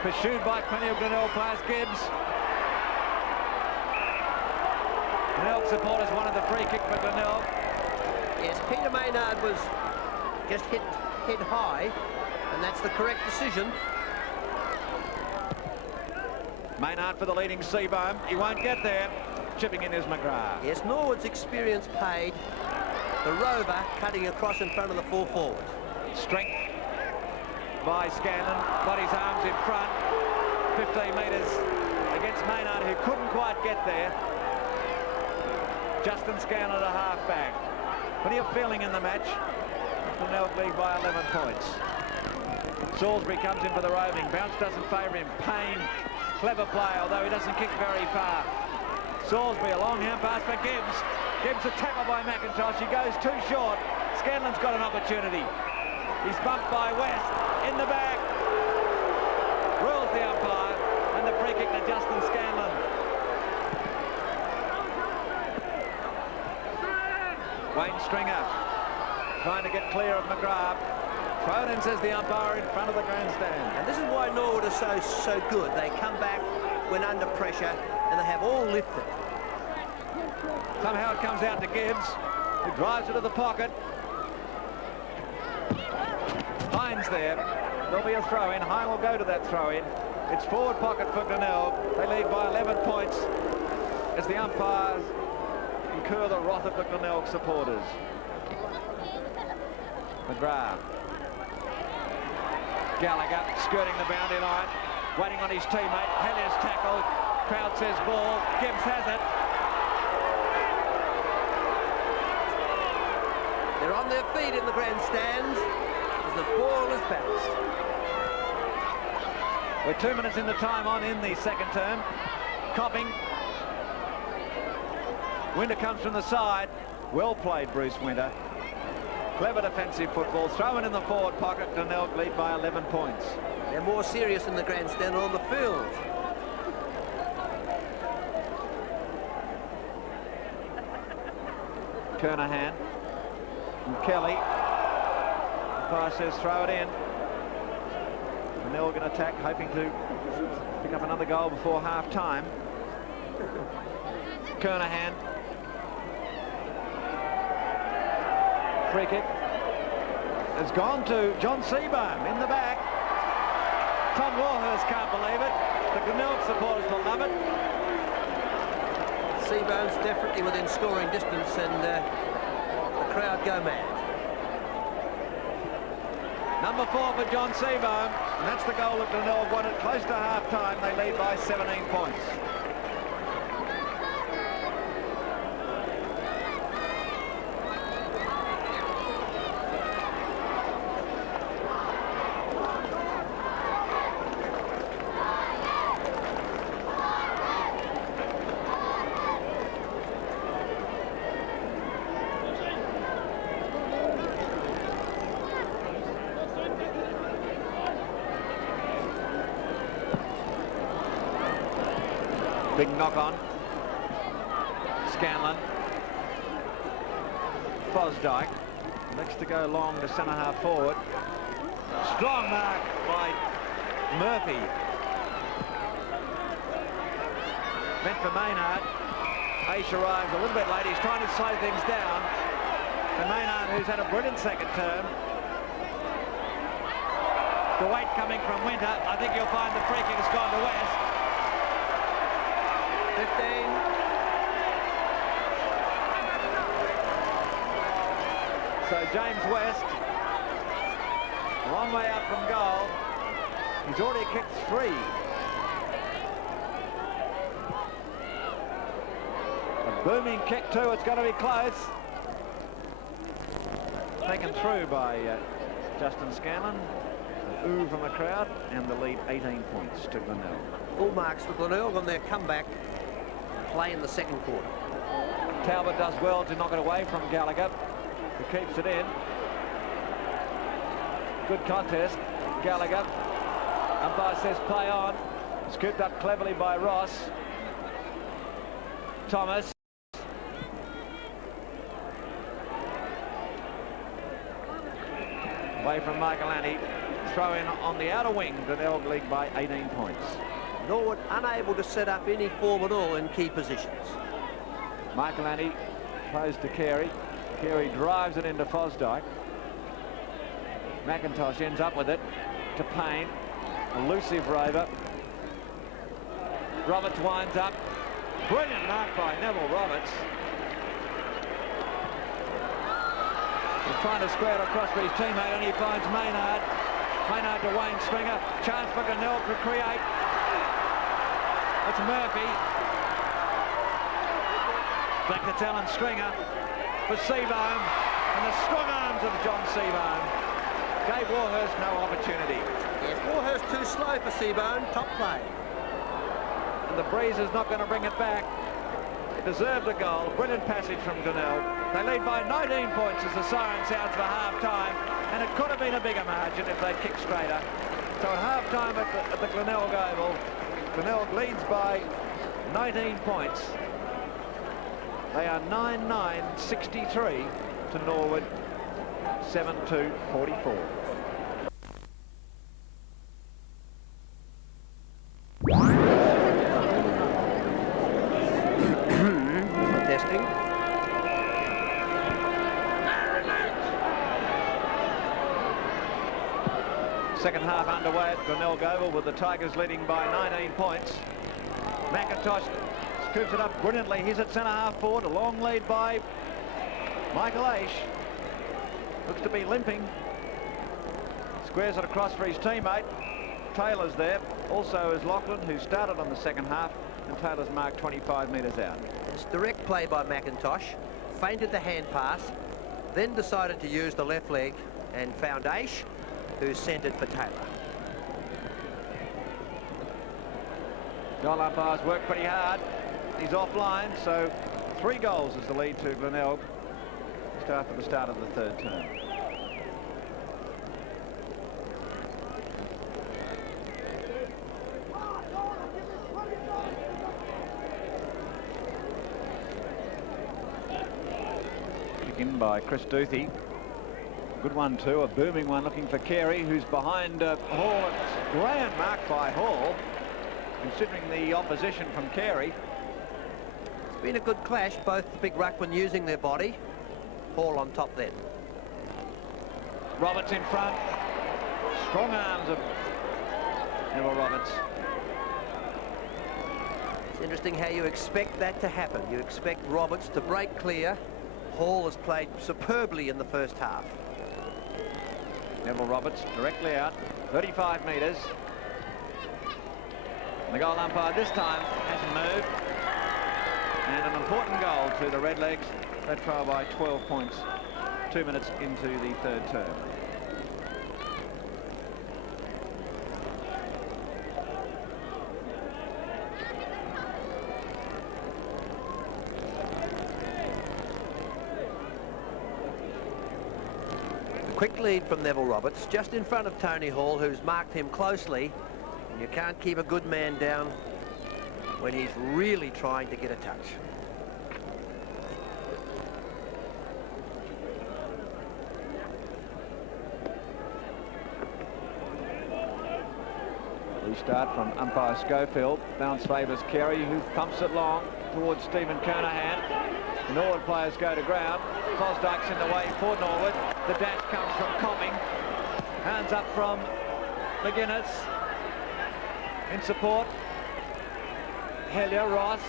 pursued by plenty of Glenelg players. Gibbs. Glenelg supporters wanted the free kick for Glenelg. Yes, Peter Maynard was just hit high, and that's the correct decision. Maynard for the leading Seabohm. He won't get there. Chipping in is McGrath. Yes, Norwood's experience paid. The rover cutting across in front of the full forward. Strength by Scanlon. Got his arms in front. 15 metres against Maynard, who couldn't quite get there. Justin Scanlon, a half-back. What are you feeling in the match? Glenelg lead by 11 points. Salisbury comes in for the roving. Bounce doesn't favour him. Payne, clever play, although he doesn't kick very far. Salisbury, a long hand pass for Gibbs. Gibbs a tackle by McIntosh. He goes too short. Scanlon's got an opportunity. He's bumped by West. In the back. Rules the umpire. And the free kick to Justin Scanlon. Wayne Stringer trying to get clear of McGrath. Throw it in, says the umpire, in front of the grandstand. And this is why Norwood are so good. They come back when under pressure and they have all lifted. Somehow it comes out to Gibbs, who drives it to the pocket. Hines there. There'll be a throw-in. Hine will go to that throw-in. It's forward pocket for Glenelg. They lead by 11 points as the umpires incur the wrath of the Glenelg supporters. McGrath. Gallagher skirting the boundary line, waiting on his teammate. Hellier's tackle. Crowd says ball. Gibbs has it. They're on their feet in the grandstands as the ball is bounced. We're 2 minutes into time on in the second term. Copping. Winter comes from the side. Well played, Bruce Winter. Clever defensive football. Thrown in the forward pocket. Glenelg lead by 11 points. They're more serious in the grandstand on the field. Kernahan and Kelly. The umpire says throw it in. Glenelg in attack, hoping to pick up another goal before half-time. Kernahan. Free kick has gone to John Seabohm in the back. Tom Warhurst can't believe it. The Glenelg supporters will love it. Seabohm's definitely within scoring distance and the crowd go mad. Number 4 for John Seabohm, and that's the goal that Glenelg won at close to half-time. They lead by 17 points. Big knock on. Scanlon. Fosdyke. Next to go long to centre half forward. Strong mark by Murphy. Meant for Maynard. Ace arrives a little bit late. He's trying to slow things down. And Maynard, who's had a brilliant second term. The weight coming from Winter. I think you'll find the free kick has gone to West. 15. So James West, a long way out from goal. He's already kicked 3. A booming kick too. It's going to be close. Taken through by Justin Scanlon. An ooh from the crowd, and the lead 18 points to Glenelg. Full marks for Glenelg on their comeback play in the second quarter. Talbot does well to knock it away from Gallagher, who keeps it in. Good contest. Gallagher. Umpire says play on. Scooped up cleverly by Ross. Thomas. Away from Michael-Annie. Throw in on the outer wing. Glenelg lead by 18 points. Norwood unable to set up any form at all in key positions. Michael-Annie plays to Carey. Carey drives it into Fosdyke. McIntosh ends up with it to Payne. Elusive rover. Roberts winds up. Brilliant mark by Neville Roberts. He's trying to square it across for his teammate, and he finds Maynard. Maynard to Wayne Stringer. Chance for Glenelg to create. It's Murphy. Back to Alan Stringer for Seabohm. And the strong arms of John Seabohm gave Warhurst no opportunity. Yes, Warhurst too slow for Seabohm. Top play. And the breeze is not going to bring it back. It deserved a goal. Brilliant passage from Glenelg. They lead by 19 points as the siren sounds for half-time, and it could have been a bigger margin if they'd kicked straighter. So at half-time at the Glenelg Oval, Glenelg leads by 19 points. They are 9-9-63 to Norwood, 7-2-44. Testing. Second half underway at Glenelg Oval with the Tigers leading by 19 points. McIntosh scoops it up brilliantly. He's at centre half forward. A long lead by Michael Aish. Looks to be limping. Squares it across for his teammate. Taylor's there. Also is Lachlan, who started on the second half, and Taylor's marked 25 metres out. It's direct play by McIntosh. Feinted the hand pass, then decided to use the left leg and found Aish, who sent it for Taylor. Goal umpires work pretty hard. He's offline, so 3 goals is the lead to Glenelg just after the start of the third term. Kick in by Chris Duthie. Good one too, a booming one looking for Carey, who's behind Hall. It's grand mark by Hall, considering the opposition from Carey. It's been a good clash, both the big ruckmen using their body. Hall on top then. Roberts in front. Strong arms of Neville Roberts. It's interesting how you expect that to happen. You expect Roberts to break clear. Hall has played superbly in the first half. Neville Roberts directly out, 35 metres. And the goal umpire this time hasn't moved. And an important goal to the Redlegs. They trail by 12 points, 2 minutes into the third term. Quick lead from Neville Roberts, just in front of Tony Hall, who's marked him closely. And you can't keep a good man down when he's really trying to get a touch. Restart from umpire Schofield. Bounce favours Carey, who thumps it long towards Stephen Kernahan. The Norwood players go to ground. Fosdyke's in the way for Norwood. The dash comes from Copping. Hands up from McGuinness. In support, Hellier, Ross.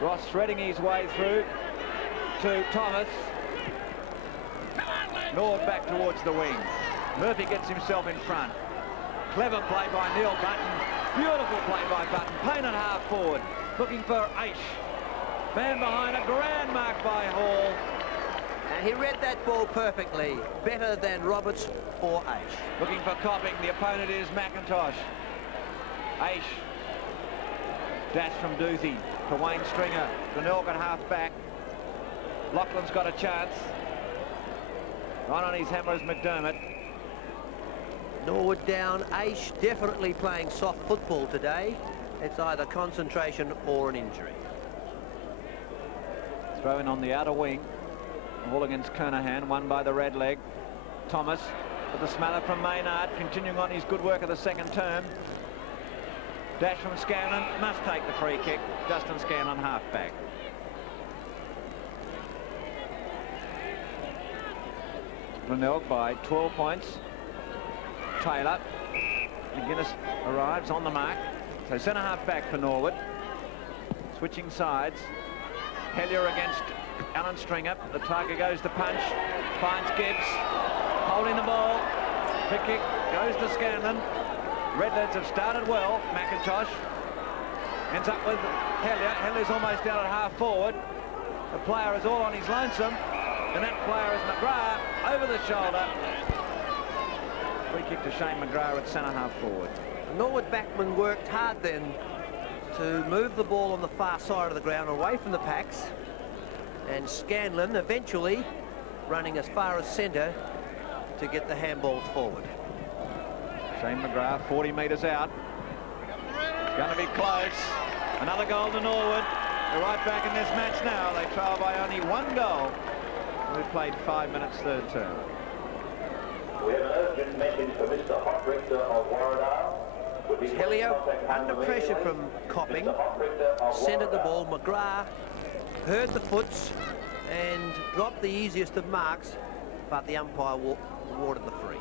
Ross threading his way through to Thomas. Norwood back towards the wing. Murphy gets himself in front. Clever play by Neil Button. Beautiful play by Button. Payne at half forward. Looking for Aish. Man behind, a grand mark by Hall. And he read that ball perfectly. Better than Roberts or Aish. Looking for Copping. The opponent is McIntosh. Aish. Dash from Duthie to Wayne Stringer. Glenelg at half back. Lachlan's got a chance. Right on his hammer is McDermott. Norwood down. Aish definitely playing soft football today. It's either concentration or an injury. Throw in on the outer wing. All against Kernahan, won by the red leg. Thomas with the smother from Maynard, continuing on his good work of the second term. Dash from Scanlon, must take the free kick. Justin Scanlon, half-back. Glenelg by 12 points. Taylor. McGuinness arrives on the mark. So centre-half back for Norwood. Switching sides. Hellier against Alan Stringer. The Tiger goes to punch. Finds Gibbs. Holding the ball. Free kick goes to Scanlon. Redlegs have started well. McIntosh ends up with Hellier. Hellier's almost down at half forward. The player is all on his lonesome. And that player is McGrath over the shoulder. Free kick to Shane McGrath at centre-half forward. Norwood backman worked hard then to move the ball on the far side of the ground away from the packs, and Scanlon eventually running as far as centre to get the handballs forward. Shane McGrath 40 metres out. It's going to be close. Another goal to Norwood. They're right back in this match now. They trail by only 1 goal. We've played 5 minutes third term. We have an urgent message for Mr. Hotrichter of Warradale. Hellier, under pressure from Copping, centred the ball. McGrath heard the foots and dropped the easiest of marks, but the umpire awarded the free.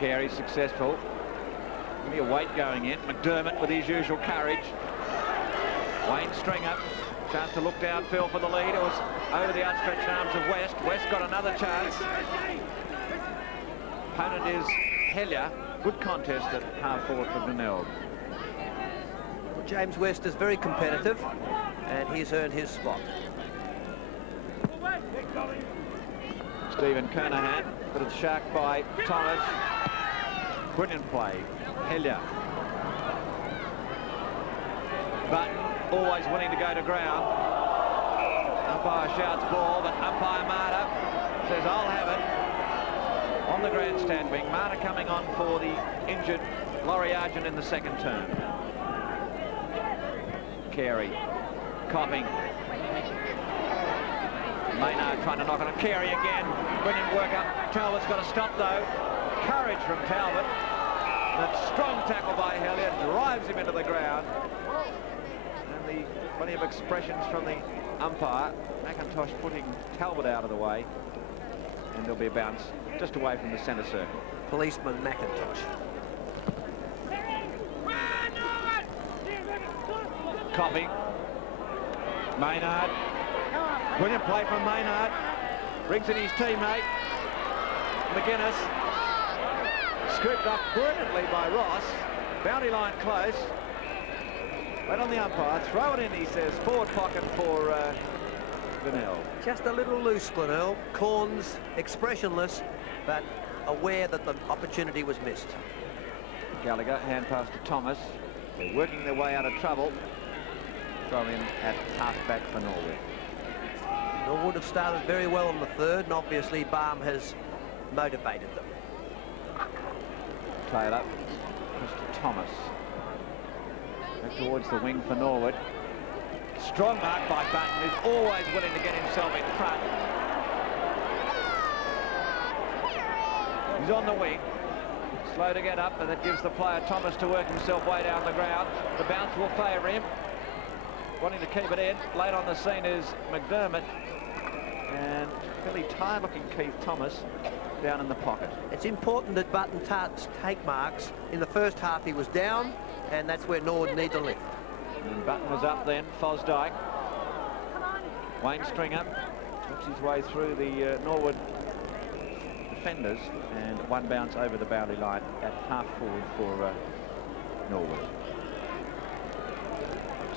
Carey successful. Give me a weight going in. McDermott with his usual courage. Wayne Stringer, chance to look downfield for the lead. It was over the outstretched arms of West. West got another chance. Opponent is Hellier. Good contest at half forward for Glenelg. Well, James West is very competitive, and he's earned his spot. Stephen Kernahan, but it's sharked by Thomas. Brilliant play. Hellier. Button always willing to go to ground. Umpire shouts ball, but umpire Marta says, I'll have it. On the grandstand wing, Marta coming on for the injured Laurie Argent in the second term. Carey, Copping. Maynard trying to knock on it. Carey again. Brilliant work up. Talbot's got to stop though. Courage from Talbot. That strong tackle by Hellier drives him into the ground. And plenty of expressions from the umpire. McIntosh putting Talbot out of the way. And there'll be a bounce just away from the centre circle. Policeman McIntosh. Copping. Maynard. Brilliant play from Maynard. Brings in his teammate. McGuinness. Scooped up brilliantly by Ross. Boundary line close. Right on the umpire. Throw it in, he says. Forward pocket for Glenelg. Just a little loose, Glenelg. Corns, expressionless, but aware that the opportunity was missed. Gallagher, hand pass to Thomas. They're working their way out of trouble. Throw in at half-back for Norwood. Norwood have started very well in the third, and obviously Baum has motivated them. Taylor, Mr. Thomas. Back towards the wing for Norwood. Strong mark by Button, who's always willing to get himself in front. He's on the wing. Slow to get up, and that gives the player Thomas to work himself way down the ground. The bounce will favour him. Wanting to keep it in. Late on the scene is McDermott. And fairly tired-looking Keith Thomas down in the pocket. It's important that Button take marks. In the first half he was down, and that's where Norwood need to lift. And Button was up then. Fosdyke. Wayne Stringer slips his way through the Norwood defenders, and one bounce over the boundary line at half forward for Norwood.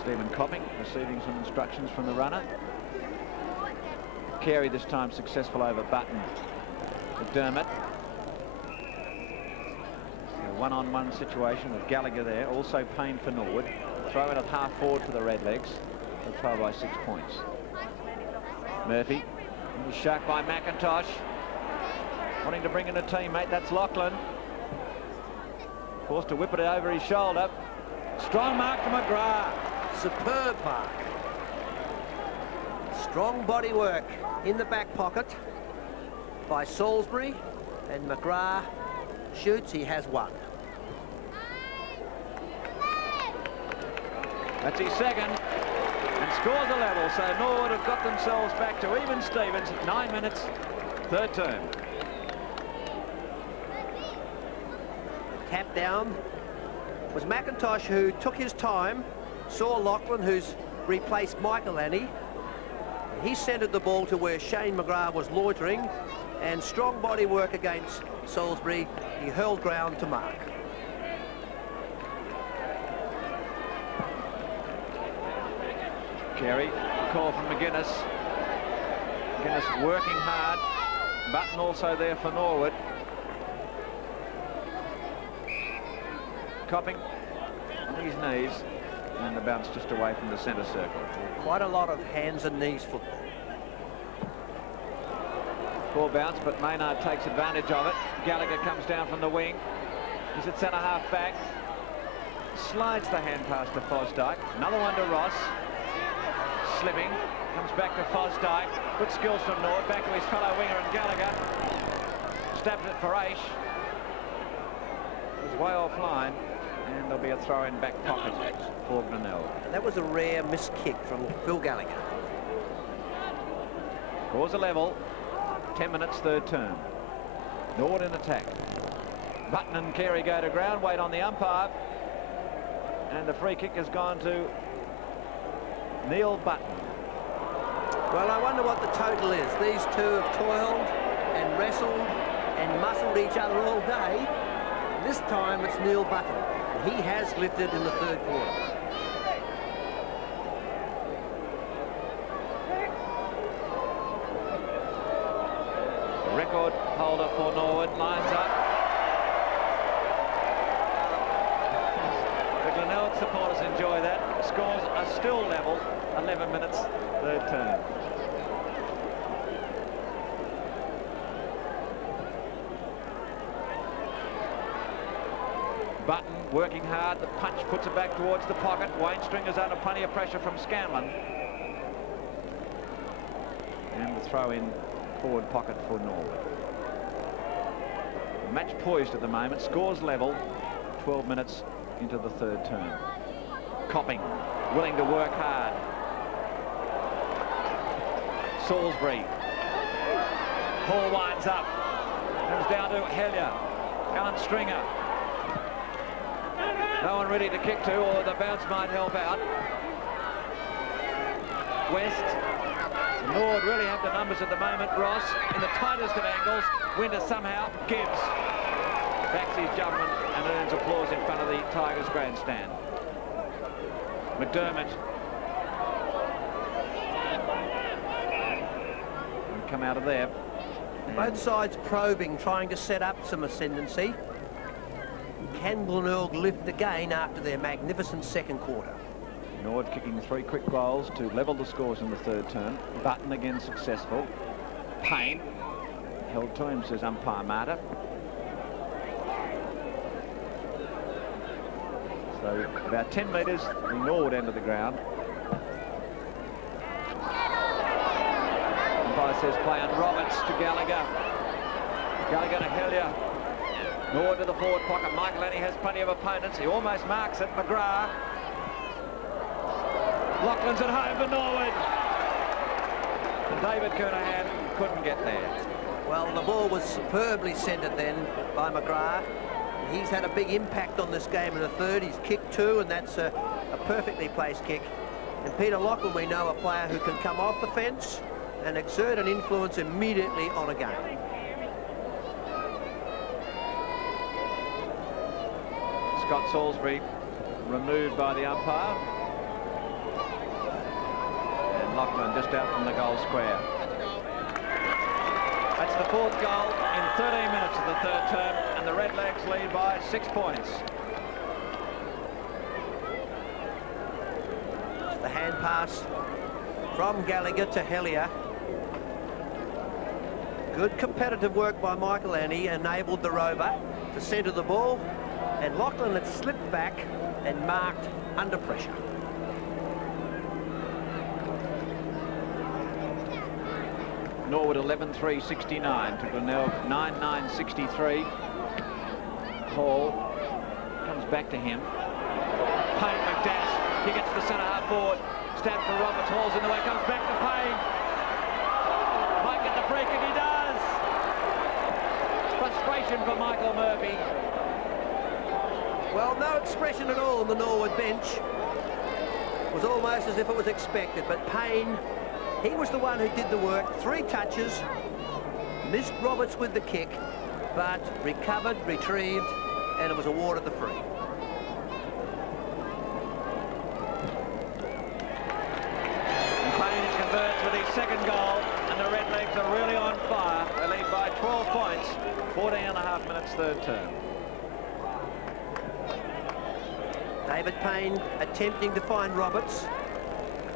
Stephen Copping receiving some instructions from the runner. Carey this time successful over Button. McDermott. A one-on-one situation with Gallagher there. Also pain for Norwood. Throw in at half forward for the Redlegs. They'll trail by 6 points. Murphy. Shark by McIntosh. Wanting to bring in a teammate. That's Lachlan. Forced to whip it over his shoulder. Strong mark to McGrath. Superb mark. Strong body work in the back pocket by Salisbury, and McGrath shoots. He has one. That's his second, and scores a level. So Norwood have got themselves back to even Stevens. 9 minutes, third term. cap down. It was McIntosh who took his time, saw Lachlan, who's replaced Michael Annie. He centred the ball to where Shane McGrath was loitering, and strong body work against Salisbury. He hurled ground to mark. Carey, call from McGuinness. McGuinness working hard. Button also there for Norwood. Copping on his knees, and the bounce just away from the centre circle. Quite a lot of hands and knees football. Poor bounce, but Maynard takes advantage of it. Gallagher comes down from the wing. He's at centre half back. Slides the hand pass to Fosdyke. Another one to Ross. Slipping. Comes back to Fosdyke. Good skills from Norwood. Back to his fellow winger and Gallagher. Stabs it for Aish. He's way offline. And there'll be a throw in back pocket for Glenelg. That was a rare missed kick from Phil Gallagher. Scores a level. 10 minutes, third term. Norwood in attack. Button and Carey go to ground, wait on the umpire. And the free kick has gone to Neil Button. Well, I wonder what the total is. These two have toiled and wrestled and muscled each other all day. This time it's Neil Button. He has lifted in the third quarter. Record holder for Norwood lines up. The Glenelg supporters enjoy that. Scores are still level. 11 minutes, third term. Button working hard. The punch puts it back towards the pocket. Wayne Stringer's under plenty of pressure from Scanlon. And the throw in forward pocket for Norwood. Match poised at the moment. Scores level. 12 minutes into the third term. Copping, willing to work hard. Salisbury. Hall winds up. Comes down to Hellier. Alan Stringer. No one ready to kick to, or the bounce might help out. West. Norwood really have the numbers at the moment. Ross in the tightest of angles. Winter somehow gives. Backs his judgment and earns applause in front of the Tigers grandstand. McDermott. And come out of there. Both sides probing, trying to set up some ascendancy. Can Glenelg lift again after their magnificent second quarter? Norwood kicking 3 quick goals to level the scores in the third term. Button again successful. Payne held to him, says umpire Marta. So about 10 metres, the Norwood end of the ground. Umpire says play on Roberts to Gallagher. Gallagher to Hellier. Norwood to the forward pocket. Michael Annie has plenty of opponents. He almost marks it. McGrath. Lachlan's at home for Norwood. And David Kernahan couldn't get there. Well, the ball was superbly centred then by McGrath. He's had a big impact on this game in the third. He's kicked 2, and that's a perfectly placed kick. And Peter Lachlan, we know, a player who can come off the fence and exert an influence immediately on a game. Scott Salisbury removed by the umpire. And Lachlan just out from the goal square. That's the 4th goal in 13 minutes of the third term, and the Redlegs lead by 6 points. The hand pass from Gallagher to Hellier. Good competitive work by Michael Annie enabled the Rover to centre the ball, and Lachlan had slipped back and marked under pressure. Norwood 11-3-69 to Glenelg 9-9-63. Hall comes back to him. Payne McDash. He gets the centre half forward. Stab for Roberts. Hall's in the way. Comes back to Payne. Might get the free kick. He does. Frustration for Michael Murphy. Well, no expression at all on the Norwood bench. It was almost as if it was expected, but Payne, he was the one who did the work. 3 touches, missed Roberts with the kick, but recovered, retrieved, and it was awarded the free. And Payne converts with his second goal, and the Redlegs are really on fire. They lead by 12 points, 14.5 minutes third term. David Payne attempting to find Roberts.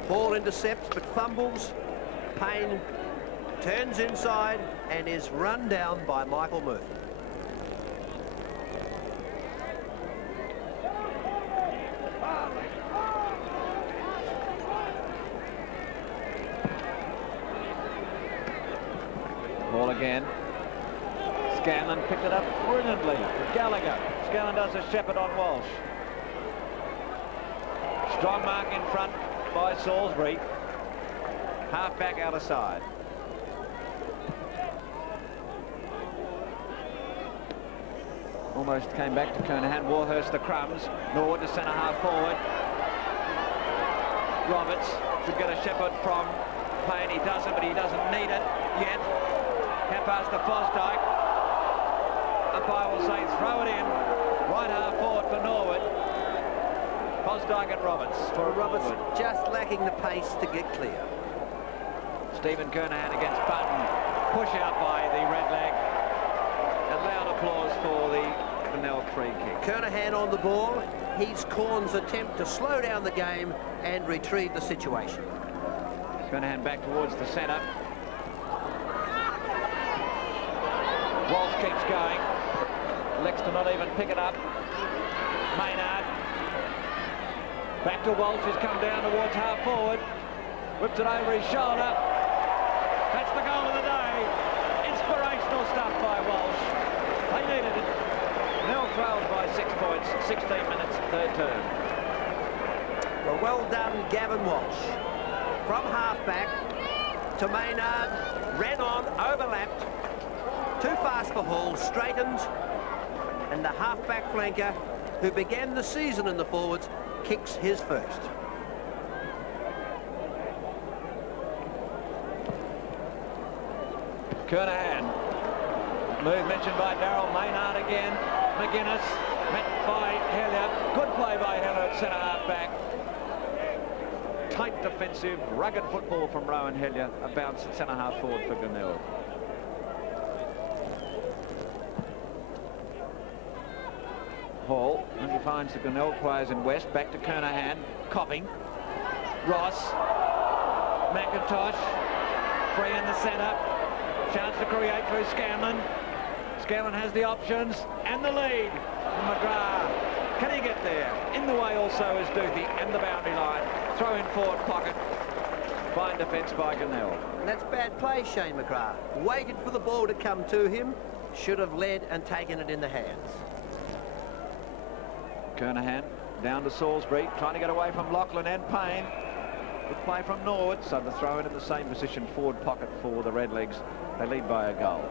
Ball intercepts but fumbles. Payne turns inside and is run down by Michael Murphy. Ball again. Scanlon picked it up brilliantly. Gallagher. Scanlon does a shepherd on Walsh. Strong mark in front by Salisbury. Half back out of side. Almost came back to Kernahan. Warhurst the crumbs. Norwood to centre half forward. Roberts should get a shepherd from Payne. He doesn't, but he doesn't need it yet. Can't pass to Fosdyke. Umpire will say throw it in. Right half forward for Norwood. Fosdyke and Roberts. For Roberts just lacking the pace to get clear. Stephen Kernahan against Button. Push out by the Redleg. And loud applause for the Glenelg free kick. Kernahan on the ball. He's Corn's attempt to slow down the game and retrieve the situation. Kernahan back towards the centre. Walsh keeps going. Elects to not even pick it up. Maynard. Back to Walsh, who's come down towards half forward. Whips it over his shoulder. That's the goal of the day. Inspirational stuff by Walsh. They needed it. Nell trailed by 6 points, 16 minutes, third term. Well done, Gavin Walsh. From half-back to Maynard. Ran on, overlapped. Too fast for Hall, straightened. And the half-back flanker, who began the season in the forwards, kicks his first. Kernahan. Move mentioned by Darryl. Maynard again. McGuinness. Met by Hellier. Good play by Hellier at centre half back. Tight defensive, rugged football from Rowan Hellier. A bounce at centre half forward for Glenelg. Hall, and he finds the Glenelg players in West. Back to Kernahan. Copping. Ross. McIntosh. Free in the centre. Chance to create through Scanlon. Scanlon has the options and the lead. McGrath. Can he get there? In the way also is Duthie and the boundary line. Throw in forward pocket. Fine defence by Glenelg. And that's bad play, Shane McGrath. Waited for the ball to come to him. Should have led and taken it in the hands. Kernahan down to Salisbury, trying to get away from Lachlan and Payne. Good play from Norwood, so the throw in the same position, forward pocket for the Redlegs. They lead by a goal.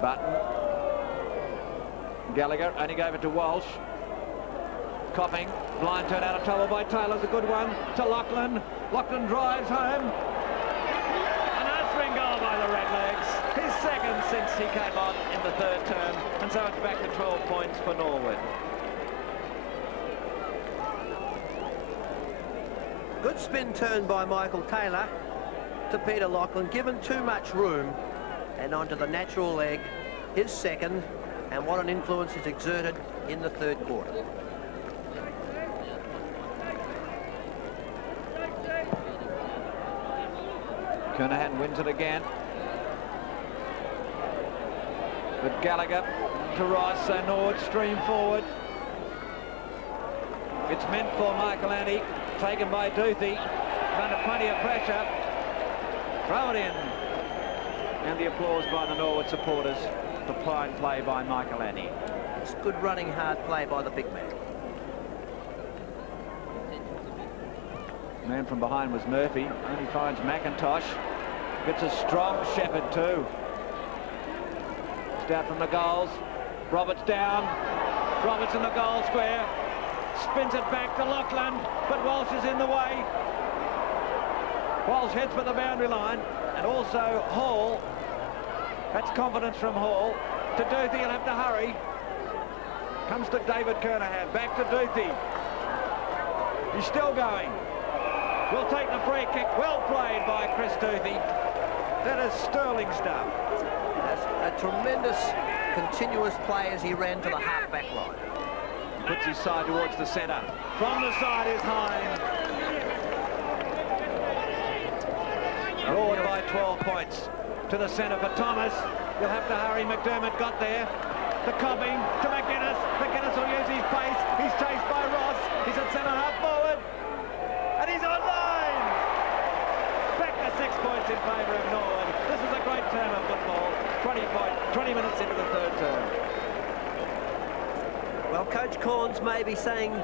Button. Gallagher only gave it to Walsh. Coughing. Blind turn out of trouble by Taylor's a good one to Lachlan. Lachlan drives home. An answering goal by the Redlegs. His second since he came on in the third term. And so it's back to 12 points for Norwood. Good spin turn by Michael Taylor to Peter Lachlan, given too much room, and onto the natural leg, his second, and what an influence he's exerted in the third quarter. Kernahan wins it again. But Gallagher to Rice, so Norwood stream forward. It's meant for Michael Annie. Taken by Duthie, under plenty of pressure. Throw it in. And the applause by the Norwood supporters for fine play by Michael Annie. It's good running, hard play by the big man. Man from behind was Murphy. Only finds McIntosh. Gets a strong shepherd too. Just out from the goals. Roberts down. Roberts in the goal square. Spins it back to Lachlan, but Walsh is in the way. Walsh heads for the boundary line, and also Hall. That's confidence from Hall. To Duthie, he'll have to hurry. Comes to David Kernahan, back to Duthie. He's still going. Will take the free kick. Well played by Chris Duthie. That is sterling stuff. That's a tremendous continuous play as he ran to the half-back line. Puts his side towards the centre. From the side is Hine. Norwood by 12 points. To the centre for Thomas. You'll have to hurry. McDermott got there. The Cobbing to McGuinness. McGuinness will use his pace. He's chased by Ross. He's at centre half forward. And he's online! Back to 6 points in favour of Norwood. This is a great term of football. 20 minutes into the third term. Well, Coach Corns may be saying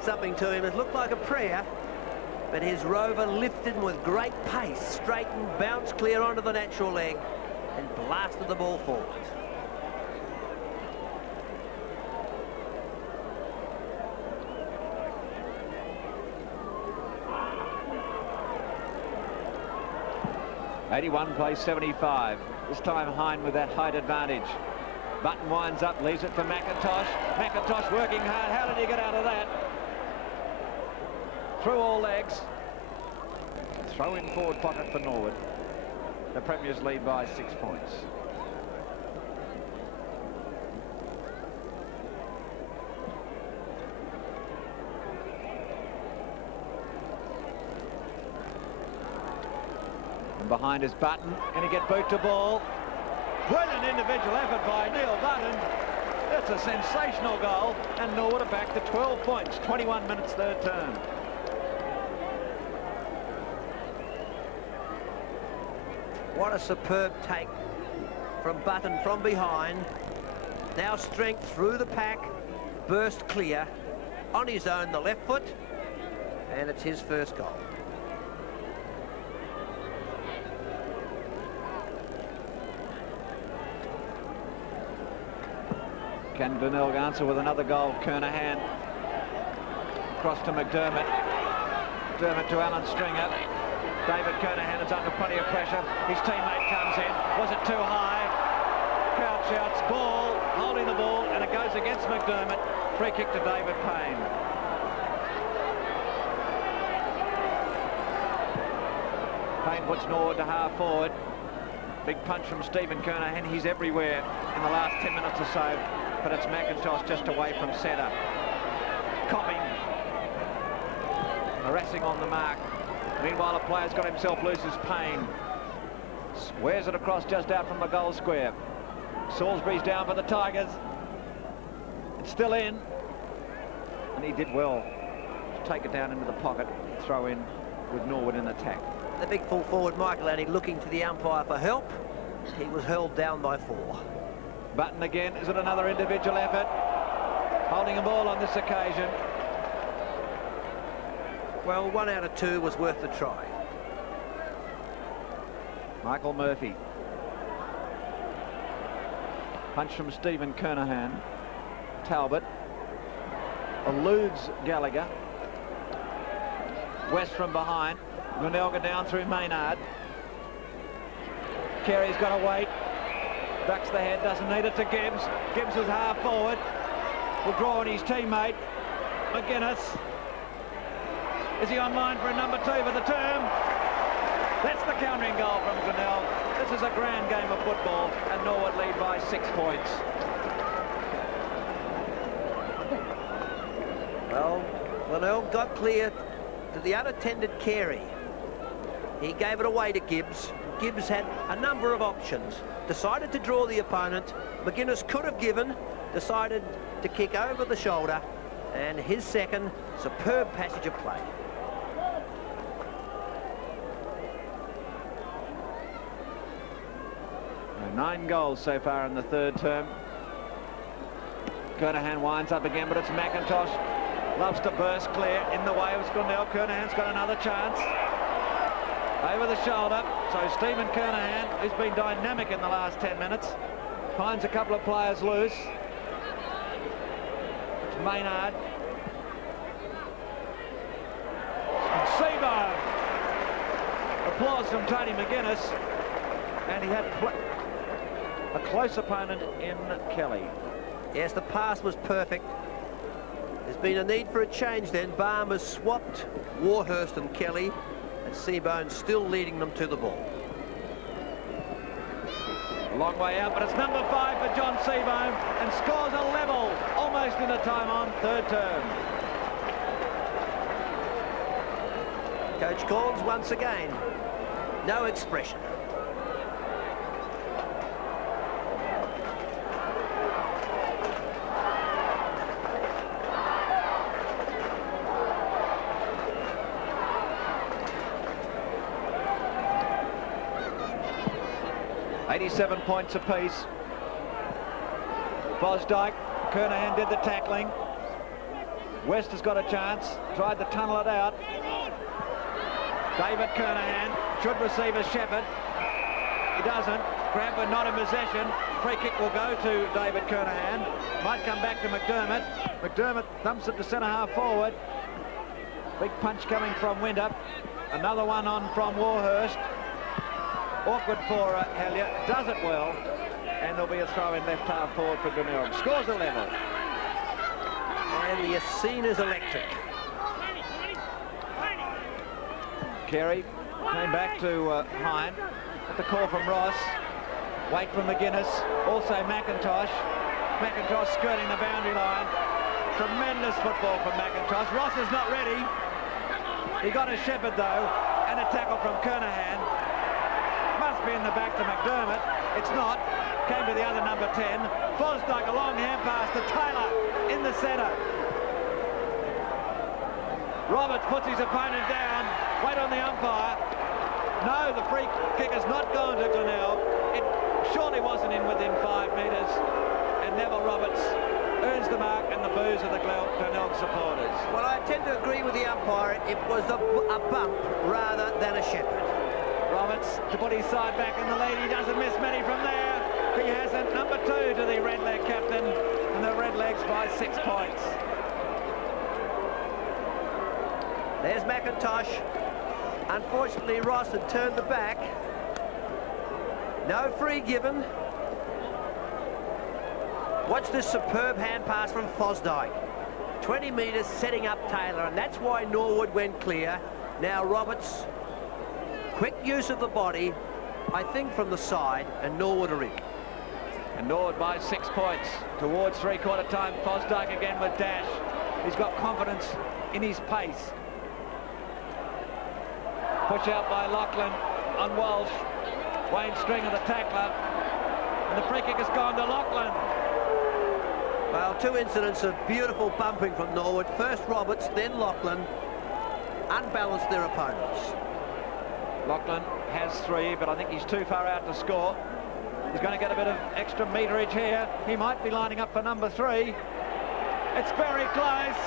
something to him. It looked like a prayer, but his rover lifted with great pace, straightened, bounced clear onto the natural leg, and blasted the ball forward. '81 plays 75. This time Hine with that height advantage. Button winds up, leaves it for McIntosh. McIntosh working hard. How did he get out of that? Through all legs. Throw in forward pocket for Norwood. The Premiers lead by 6 points. And behind is Button. Can he get boot to ball? Brilliant individual effort by Neil Button. That's a sensational goal. And Norwood are back to 12 points. 21 minutes third term. What a superb take from Button from behind. Now strength through the pack. Burst clear. On his own, the left foot. And it's his first goal. Can Glenelg answer with another goal? Kernahan. Across to McDermott. McDermott to Alan Stringer. David Kernahan is under plenty of pressure. His teammate comes in. Was it too high? Crowd shouts ball, holding the ball, and it goes against McDermott. Free kick to David Payne. Payne puts Norwood to half forward. Big punch from Stephen Kernahan. He's everywhere in the last 10 minutes or so, but it's McIntosh just away from centre. Copping. Harassing on the mark. Meanwhile, a player's got himself loose as Payne. Wears it across just out from the goal square. Salisbury's down for the Tigers. It's still in. And he did well to take it down into the pocket, throw in with Norwood in attack. The big full forward, Michael Annie, looking to the umpire for help. He was held down by 4. Button again. Is it another individual effort? Holding a ball on this occasion. Well, 1 out of 2 was worth the try. Michael Murphy. Punch from Stephen Kernahan. Talbot. Eludes Gallagher. West from behind. Glenelg down through Maynard. Carey's got to wait. Ducks the head, doesn't need it to Gibbs. Gibbs is half forward. Will draw on his teammate. McGuinness. Is he online for a number 2 for the term? That's the countering goal from Glenelg. This is a grand game of football, and Norwood lead by 6 points. Well, Glenelg got clear to the unattended Carey. He gave it away to Gibbs. Gibbs had a number of options. Decided to draw the opponent. McGuinness could have given. Decided to kick over the shoulder. And his second superb passage of play. And 9 goals so far in the third term. Kernahan winds up again, but it's McIntosh. Loves to burst clear in the way of Glenelg. Kernahan's got another chance. Over the shoulder. So Stephen Kernahan, who's been dynamic in the last 10 minutes, finds a couple of players loose. It's Maynard. And Seabohm. Applause from Tony McGuinness. And he had a close opponent in Kelly. Yes, the pass was perfect. There's been a need for a change then. Baum has swapped Warhurst and Kelly, and Seabohm still leading them to the ball. A long way out, but it's number 5 for John Seabohm, and scores a level, almost in a time on, third term. Coach calls once again. No expression. $87 points apiece. Fosdyke, Kernahan did the tackling. West has got a chance, tried to tunnel it out. David Kernahan should receive a Shepherd. He doesn't. Cranford not in possession. Free kick will go to David Kernahan. Might come back to McDermott. McDermott thumps it to centre half forward. Big punch coming from Windup. Another one on from Warhurst. Awkward for Hellier, does it well, and there'll be a throw in left half forward for Glenelg. Scores a level. And the scene is electric. Carey came back to Hine at the call from Ross. Wait from McGuinness, also McIntosh. McIntosh skirting the boundary line. Tremendous football from McIntosh. Ross is not ready. He got a Shepherd though, and a tackle from Kernahan. Must be in the back to McDermott. It's not. Came to the other number 10. Fosdyke, a long hand pass to Taylor in the centre. Roberts puts his opponent down. Wait on the umpire. No, the free kick has not gone to Glenelg. It surely wasn't in within 5 metres. And Neville Roberts earns the mark and the boos of the Glenelg supporters. Well, I tend to agree with the umpire. It was a bump rather than a Shepherd. Roberts to put his side back in the lead. He doesn't miss many from there. He has a number 2 to the Redleg captain, and the Redlegs by 6 points. There's McIntosh. Unfortunately, Ross had turned the back. No free given. Watch this superb hand pass from Fosdyke. 20 metres setting up Taylor, and that's why Norwood went clear. Now Roberts, quick use of the body, I think from the side, and Norwood are in. And Norwood by 6 points towards three-quarter time. Fosdyke again with dash. He's got confidence in his pace. Push out by Lachlan on Walsh. Wayne Stringer the tackler. And the free kick has gone to Lachlan. Well, 2 incidents of beautiful bumping from Norwood. First Roberts, then Lachlan. Unbalanced their opponents. Lachlan has 3, but I think he's too far out to score. He's going to get a bit of extra meterage here. He might be lining up for number 3. It's very close.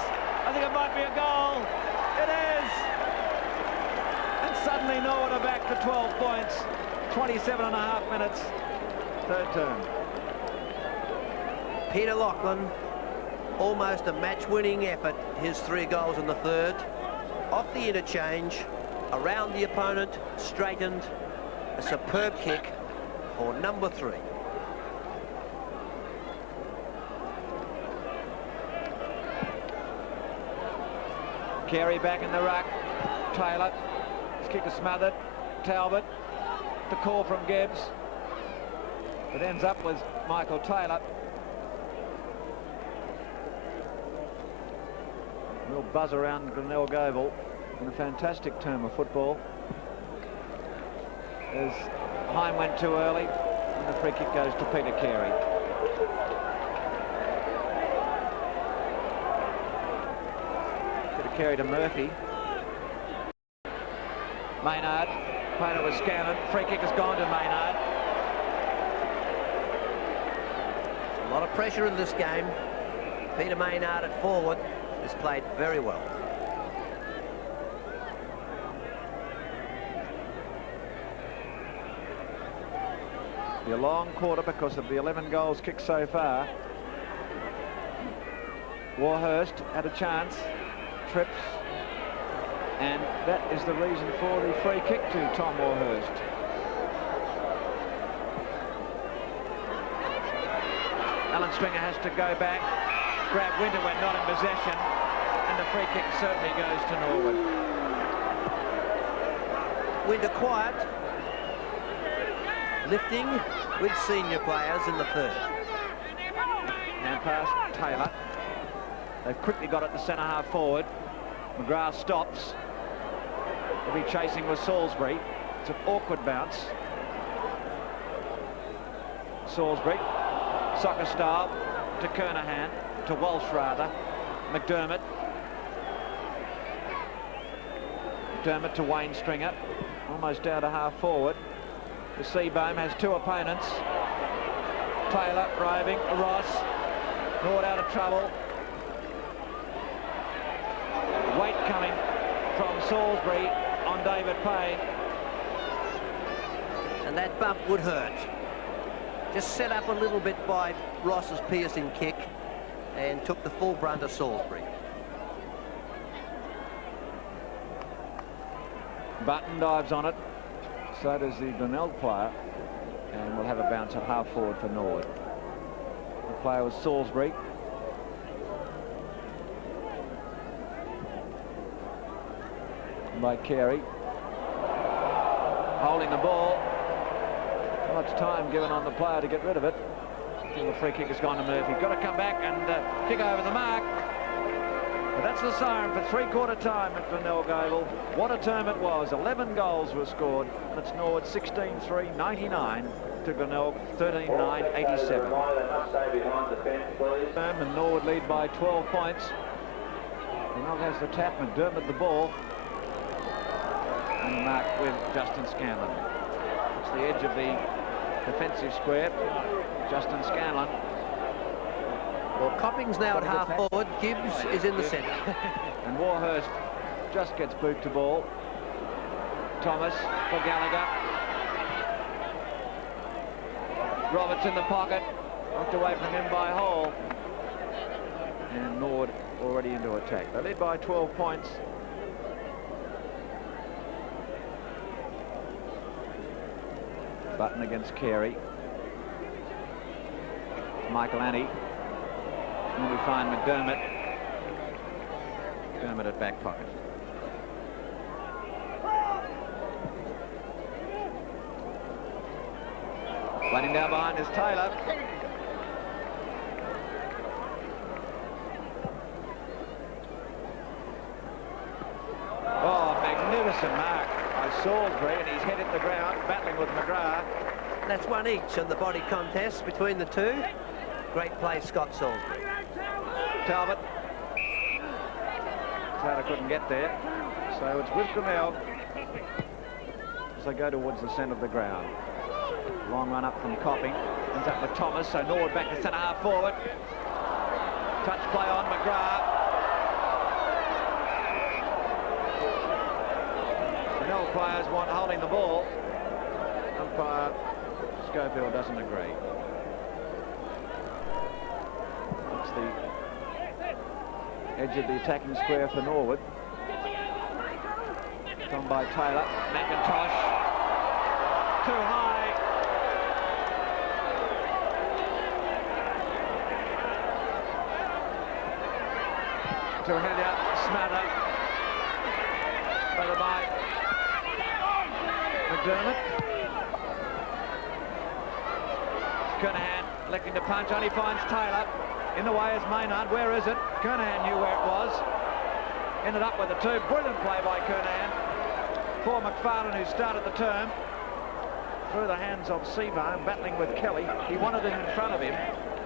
I think it might be a goal. It is. And suddenly Norwood are back to 12 points. 27.5 minutes. Third term. Peter Lachlan, almost a match-winning effort. His 3 goals in the third. Off the interchange, around the opponent, straightened. A superb kick for number 3. Carey back in the ruck. Taylor. His kick is smothered. Talbot. The call from Gibbs. It ends up with Michael Taylor. Real buzz around Glenelg Oval in a fantastic term of football. As Hine went too early, and the free kick goes to Peter Carey. Peter Carey to Murphy. Maynard, opponent was Scanlon. Free kick has gone to Maynard. A lot of pressure in this game. Peter Maynard at forward has played very well. Be a long quarter because of the 11 goals kicked so far. Warhurst had a chance, trips, and that is the reason for the free kick to Tom Warhurst. Alan Stringer has to go back, grab Winter when not in possession, and the free kick certainly goes to Norwood. Winter quiet, lifting with senior players in the third. And past Taylor. They've quickly got it to centre half forward. McGrath stops. He'll be chasing with Salisbury. It's an awkward bounce. Salisbury, soccer style, to Kernahan, to Walsh rather. McDermott. McDermott to Wayne Stringer, almost down to half forward. The Seabohm has two opponents. Taylor roving, Ross, Norwood out of trouble. Weight coming from Salisbury on David Payne. And that bump would hurt. Just set up a little bit by Ross's piercing kick and took the full brunt of Salisbury. Button dives on it. So does the Glenelg player. And we'll have a bounce at half forward for Norwood. The player was Salisbury. By Carey. Holding the ball. Not much time given on the player to get rid of it. Still the free kick has gone to Murphy. Got to come back and kick over the mark. But that's the siren for three-quarter time at Glenelg Oval. What a term it was. 11 goals were scored. That's Norwood 16-3, 99 to Glenelg 13-9, 87. And Norwood lead by 12 points. Glenelg has the tap, McDermott the ball. And the mark with Justin Scanlon. It's the edge of the defensive square. Justin Scanlon. Well, Copping's now at half forward. Gibbs is in the centre. And Warhurst just gets boot to ball. Thomas for Gallagher. Roberts in the pocket. Knocked away from him by Hall. And Norwood already into attack. They lead by 12 points. Button against Carey. Michael Annie. And we find McDermott. McDermott at back pocket. Running down behind is Taylor. Oh, magnificent mark by Salisbury, and he's hit at the ground, battling with McGrath. That's one each on the body contest between the two. Great play, Scott Salisbury. Talbot. Taylor couldn't get there, so it's with Glenelg as they go towards the centre of the ground. Long run up from Copping, ends up with Thomas, so Norwood back to centre half forward. Touch play on McGrath. Glenelg players want holding the ball. Umpire Schofield doesn't agree. It's the edge of the attacking square for Norwood. Done by Taylor. McIntosh. Too high. To Helia. Smather. Further by McDermott. Kernahan electing to punch, only finds Taylor. In the way is Maynard. Where is it? Kernahan knew where it was. Ended up with a two. Brilliant play by Kernahan. For McFarlane, who started the term. Through the hands of Seabohm, battling with Kelly. He wanted it in front of him.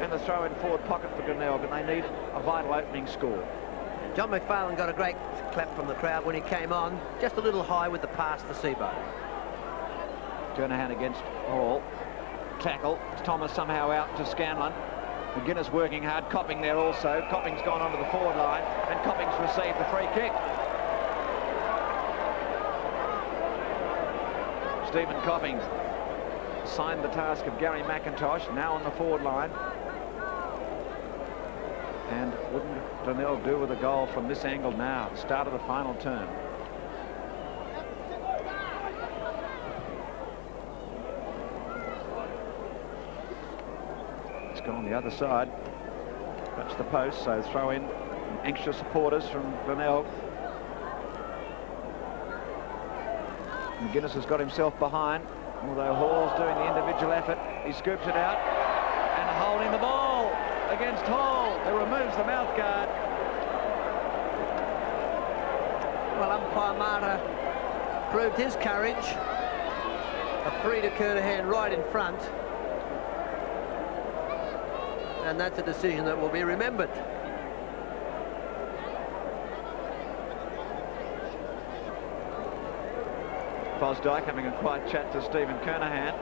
And the throw in forward pocket for Glenelg, and they need a vital opening score. John McFarlane got a great clap from the crowd when he came on. Just a little high with the pass to Seabohm. Kernahan against Hall. Tackle. Thomas somehow out to Scanlon. McGuinness working hard. Copping there also. Copping's gone onto the forward line, and Copping's received the free kick. Stephen Copping assigned the task of Gary McIntosh, now on the forward line. And wouldn't Glenelg do with a goal from this angle now, start of the final term? It's gone on the other side. Touch the post, so throw in anxious supporters from Glenelg. McGuinness has got himself behind, although Hall's doing the individual effort. He scoops it out and holding the ball against Hall, who removes the mouth guard. Well, umpire Marta proved his courage. A free to Kernahan right in front. And that's a decision that will be remembered. Fosdyke having a quiet chat to Stephen Kernahan.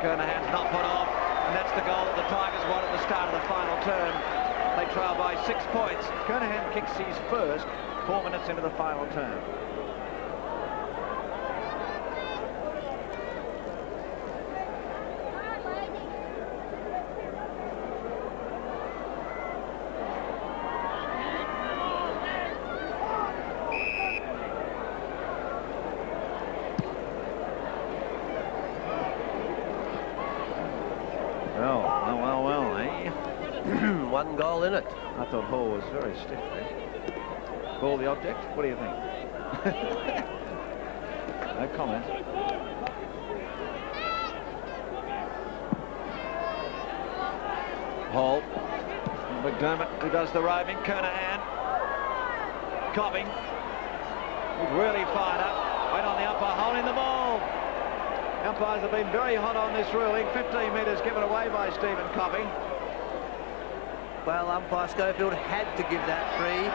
Kernahan's not put off, and that's the goal that the Tigers won at the start of the final term. They trail by 6 points. Kernahan kicks his first 4 minutes into the final term. Well, eh? One goal in it. I thought Hall was very stiff there. Ball the object? What do you think? No comment. Hall. McDermott, who does the roving. Kernahan. Copping. He's really fired up. Went on the umpire, holding the ball. Umpires have been very hot on this ruling. 15 metres given away by Stephen Copping. Well, umpire Schofield had to give that free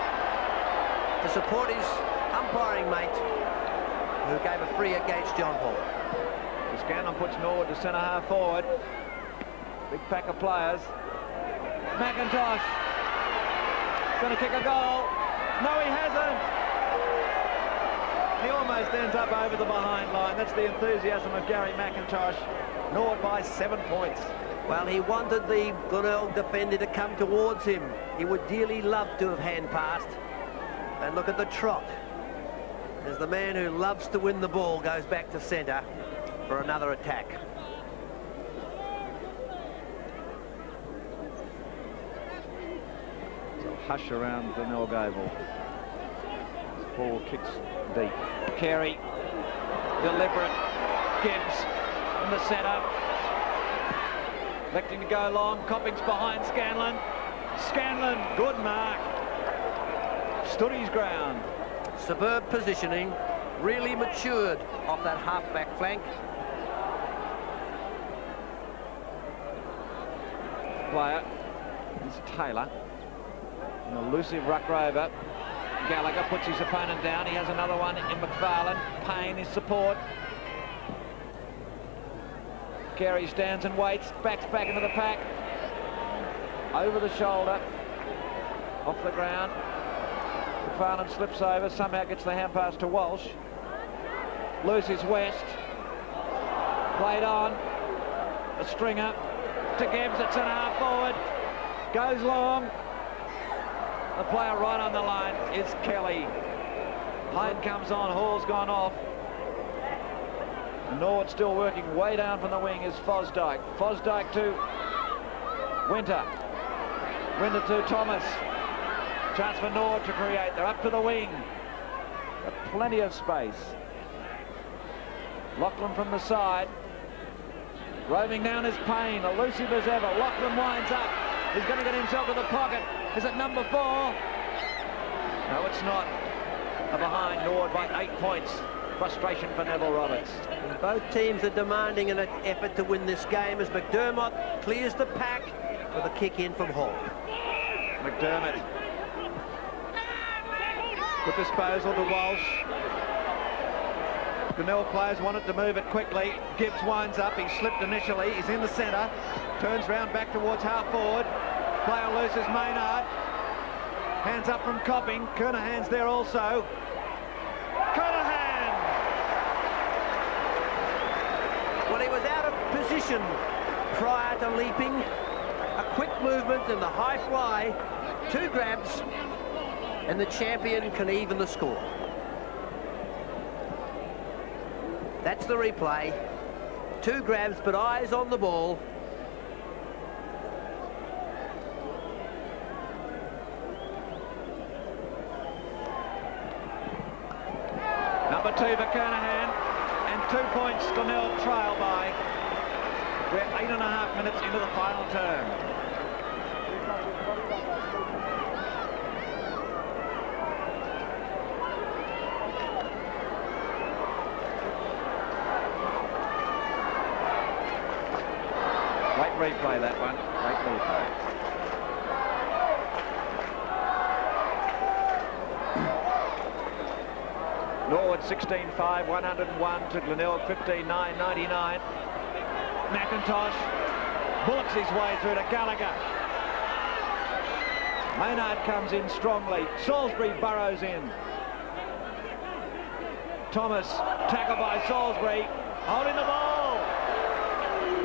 to support his umpiring mate, who gave a free against John Hall. Scanlon puts Norwood to centre half forward. Big pack of players. McIntosh going to kick a goal. No, he hasn't. He almost ends up over the behind line. That's the enthusiasm of Gary McIntosh. Norwood by 7 points. Well, he wanted the Glenelg defender to come towards him. He would dearly love to have hand passed. And look at the trot as the man who loves to win the ball goes back to centre for another attack. So hush around Glenelg Oval. Ball kicks deep. Carey, deliberate. Gibbs in the centre. Electing to go long. Copping's behind Scanlon. Scanlon, good mark. Stood his ground. Superb positioning, really matured off that half-back flank. Player is Taylor. An elusive ruck rover. Gallagher puts his opponent down. He has another one in McFarlane. Payne, his support. Carey stands and waits. Backs back into the pack. Over the shoulder. Off the ground. McFarlane slips over. Somehow gets the hand pass to Walsh. Loses West. Played on. A stringer. To Gibbs at centre half forward. Goes long. The player right on the line is Kelly. Hyde comes on, Hall's gone off. Norwood still working way down from the wing is Fosdyke. Fosdyke to Winter. Winter to Thomas. Chance for Norwood to create. They're up to the wing. Got plenty of space. Lachlan from the side. Roving down is Payne, elusive as ever. Lachlan winds up. He's going to get himself to the pocket. Is it number 4? No, it's not. They're behind Norwood by 8 points. Frustration for Neville Roberts. And both teams are demanding an effort to win this game as McDermott clears the pack with a kick in from Hall. McDermott. Good disposal to Walsh. Glenelg players wanted to move it quickly. Gibbs winds up. He slipped initially. He's in the centre. Turns round back towards half forward. Player loses Maynard. Hands up from Copping. Kernahan's there also. Kernahan! he was out of position prior to leaping. A quick movement and the high fly. 2 grabs, and the champion can even the score. That's the replay. 2 grabs, but eyes on the ball. Number 2 for Kernahan, and 2 points Glenelg trail by. We're 8.5 minutes into the final term. Great replay, that one. Great replay. Norwood 16.5, 101 to Glenelg 15.9.99. McIntosh bullocks his way through to Gallagher. Maynard comes in strongly. Salisbury burrows in. Thomas tackled by Salisbury, holding the ball.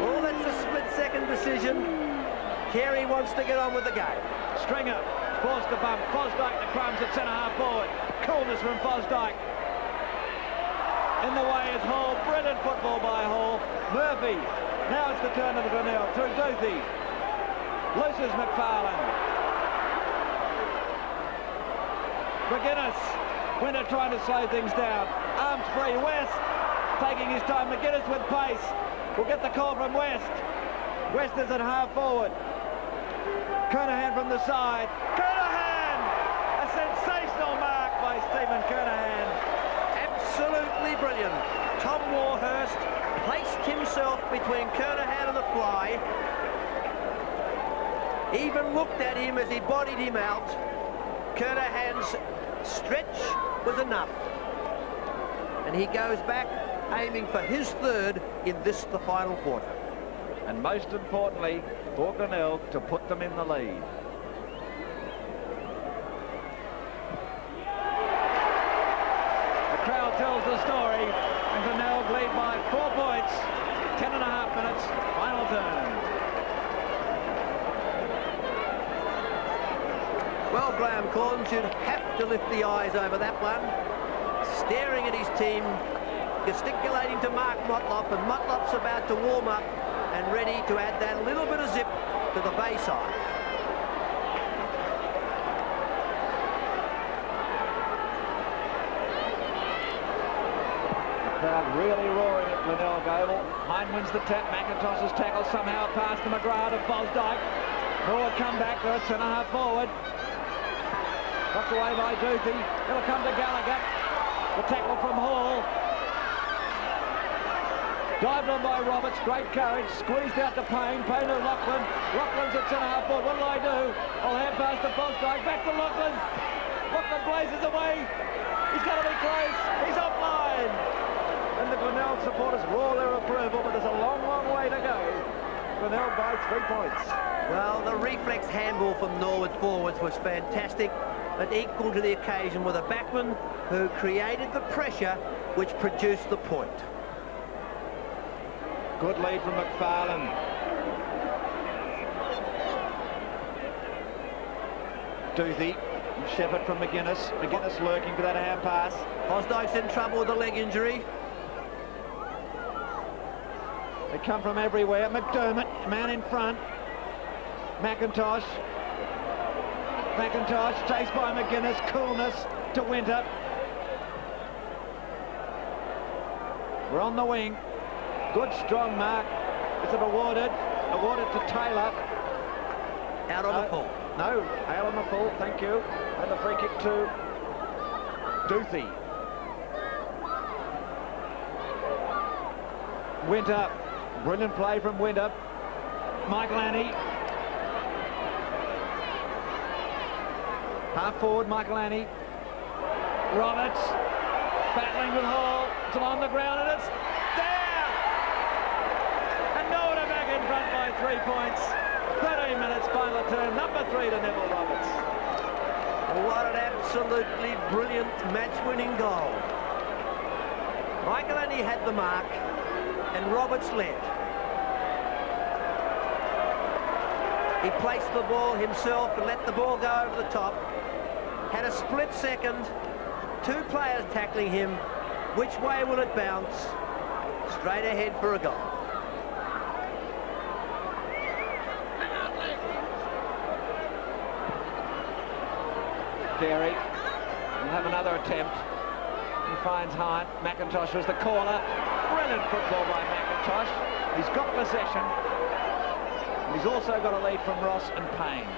Oh, that's a split-second decision. Carey wants to get on with the game. Stringer forced the bump. Fosdyke to crumbs at centre-half forward. Coolness from Fosdyke. In the way is Hall. Brilliant football by Hall. Murphy. Now it's the turn of the Glenelg. Through Duthie. Looses McFarlane. McGuinness. Winter trying to slow things down. Arms free. West taking his time. McGuinness with pace. Will get the call from West. West is at half forward. Kernahan from the side. Kernahan! A sensational mark by Stephen Kernahan. Absolutely brilliant. Tom Warhurst placed himself between Kernahan and the fly. Even looked at him as he bodied him out. Kernahan's stretch was enough. And he goes back aiming for his 3rd in this, the final quarter. And most importantly, for Glenelg to put them in the lead. The crowd tells the story, and Glenelg lead by 4 points. 10.5 minutes, final turn. Well, Graham Corn should have to lift the eyes over that one. Staring at his team, gesticulating to Mark Motlop, and Motlop's about to warm up and ready to add that little bit of zip to the Bayside. The crowd really roaring at Glenelg Oval. Hine wins the tap. McIntosh's tackle somehow past the McGrath of Fosdyke. Norwood come back there at centre-half forward. Knocked away by Duthie. It'll come to Gallagher. The tackle from Hall. Dived on by Roberts, great courage, squeezed out to Payne, Payne to Lachlan. Lachlan's at centre-half forward. What will I do? I'll hand pass to Fosdyke, back to Lachlan. Lachlan blazes away. He's got to be close. He's offline. And the Glenelg supporters roar their approval, but there's a long, long way to go. Glenelg by 3 points. Well, the reflex handball from Norwood forwards was fantastic, but equal to the occasion with a backman who created the pressure which produced the point. Good lead from McFarlane. Duthie. Shepherd from McGuinness. McGuinness lurking for that hand pass. Fosdyke's in trouble with a leg injury. They come from everywhere. McDermott, man in front. McIntosh. McIntosh chased by McGuinness. Coolness to Winter. We're on the wing. Good strong mark. Is it awarded? Awarded to Taylor. Out on the full. No, out on the full, thank you. And the free kick to Duthie. Winter. Brilliant play from Winter. Michael Annie. Half forward, Michael Annie. Roberts. Battling with Hall. It's on the ground and it's there! And Norwood are back in front by 3 points. 13 minutes, final turn. Number 3 to Neville Roberts. What an absolutely brilliant match-winning goal. Michael Annie had the mark. and Roberts led. He placed the ball himself and let the ball go over the top. Had a split second, two players tackling him. Which way will it bounce? Straight ahead for a goal. Carey will have another attempt. He finds Hine. McIntosh was the caller. Brilliant football by McIntosh. He's got possession. And he's also got a lead from Ross and Payne.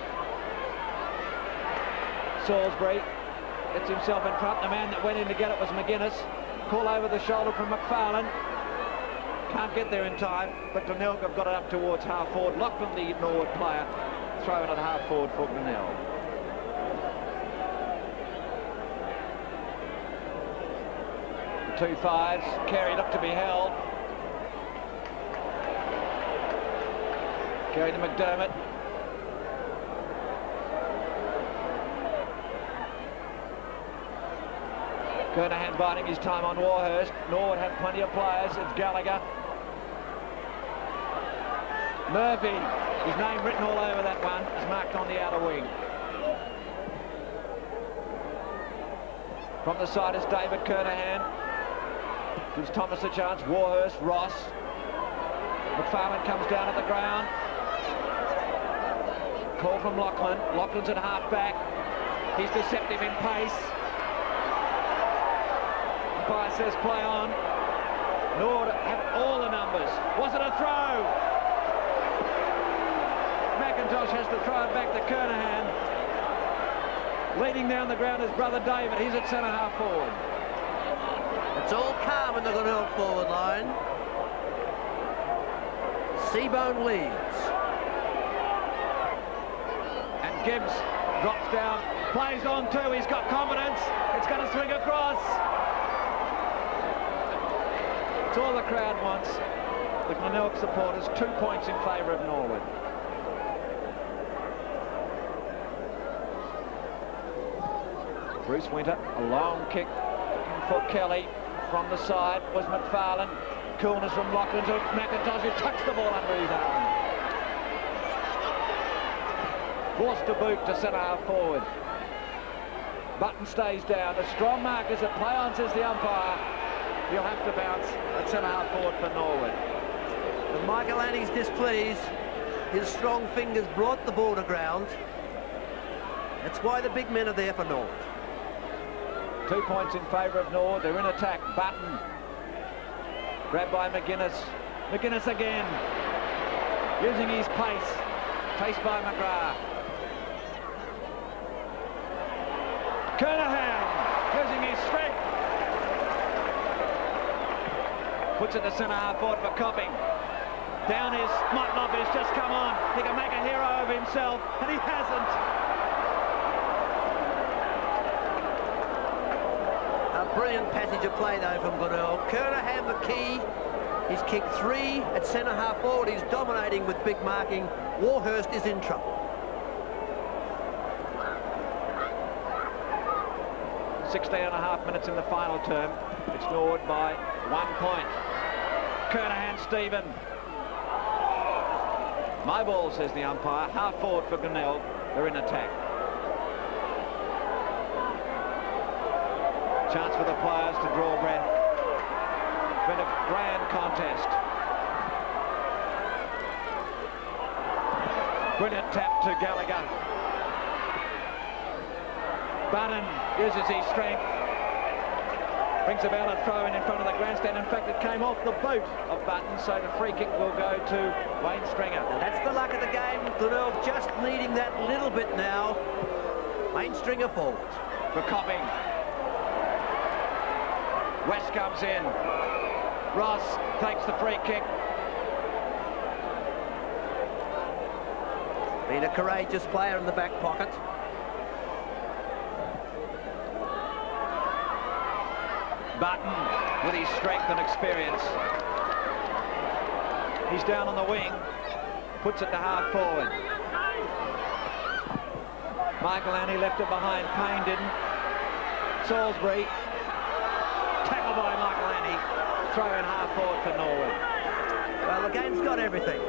Salisbury gets himself in front. The man that went in to get it was McGuinness. Call over the shoulder from McFarlane. Can't get there in time, but Glenelg have got it up towards half forward. Lachlan, the Norwood player, throw it at half forward for Glenelg. The 2-5s, Carey looked to be held. Carey to McDermott. Kernahan biding his time on Warhurst. Norwood had plenty of players. It's Gallagher. Murphy, his name written all over that one, is marked on the outer wing. From the side is David Kernahan. Gives Thomas a chance. Warhurst, Ross. McFarlane comes down at the ground. Call from Lachlan. Lachlan's at half back. He's deceptive in pace. Umpire says play on. Norwood have all the numbers. Was it a throw? McIntosh has to throw it back to Kernahan. Leading down the ground is brother David. He's at centre half forward. It's all calm in the Glenelg forward line. Seabone leads. And Gibbs drops down, plays on too. He's got confidence. It's going to swing across. It's all the crowd wants. The Glenelg supporters, 2 points in favour of Norwood. Bruce Winter, a long kick for Kelly. From the side was McFarlane. Coolness from Lachlan to McIntosh, who tucks the ball under his arm. Forced to boot to centre half forward. Button stays down. The strong markers at play on, says the umpire. He'll have to bounce at centre half forward for Norwood. And Michael Annie's displeased. His strong fingers brought the ball to ground. That's why the big men are there for Norwood. 2 points in favour of Norwood. They're in attack. Button. Grabbed by McGuinness. McGuinness again. Using his pace. Pace by McGrath. Kernahan. Using his strength. Puts it to centre half forward for Copping. Down is Motlop, who's just come on. He can make a hero of himself, and he hasn't. Brilliant passage of play though from Glenelg. Kernahan the key. He's kicked 3 at centre half forward. He's dominating with big marking. Warhurst is in trouble. 16.5 minutes in the final term. It's Norwood by 1 point. Kernahan, Stephen. My ball, says the umpire. Half forward for Glenelg. They're in attack. Chance for the players to draw breath. It's been a grand contest. Brilliant tap to Gallagher. Button uses his strength. Brings about a throw in front of the grandstand. In fact, it came off the boot of Button, so the free kick will go to Wayne Stringer. And that's the luck of the game. Glenelg just needing that little bit now. Wayne Stringer forward. For Copping. West comes in. Ross takes the free kick. Been a courageous player in the back pocket. Button with his strength and experience. He's down on the wing. Puts it to half forward. Michael Annie left it behind. Payne didn't. Salisbury. Tackle by Michael Annie. Throw in half forward for Norwood. game's got everything.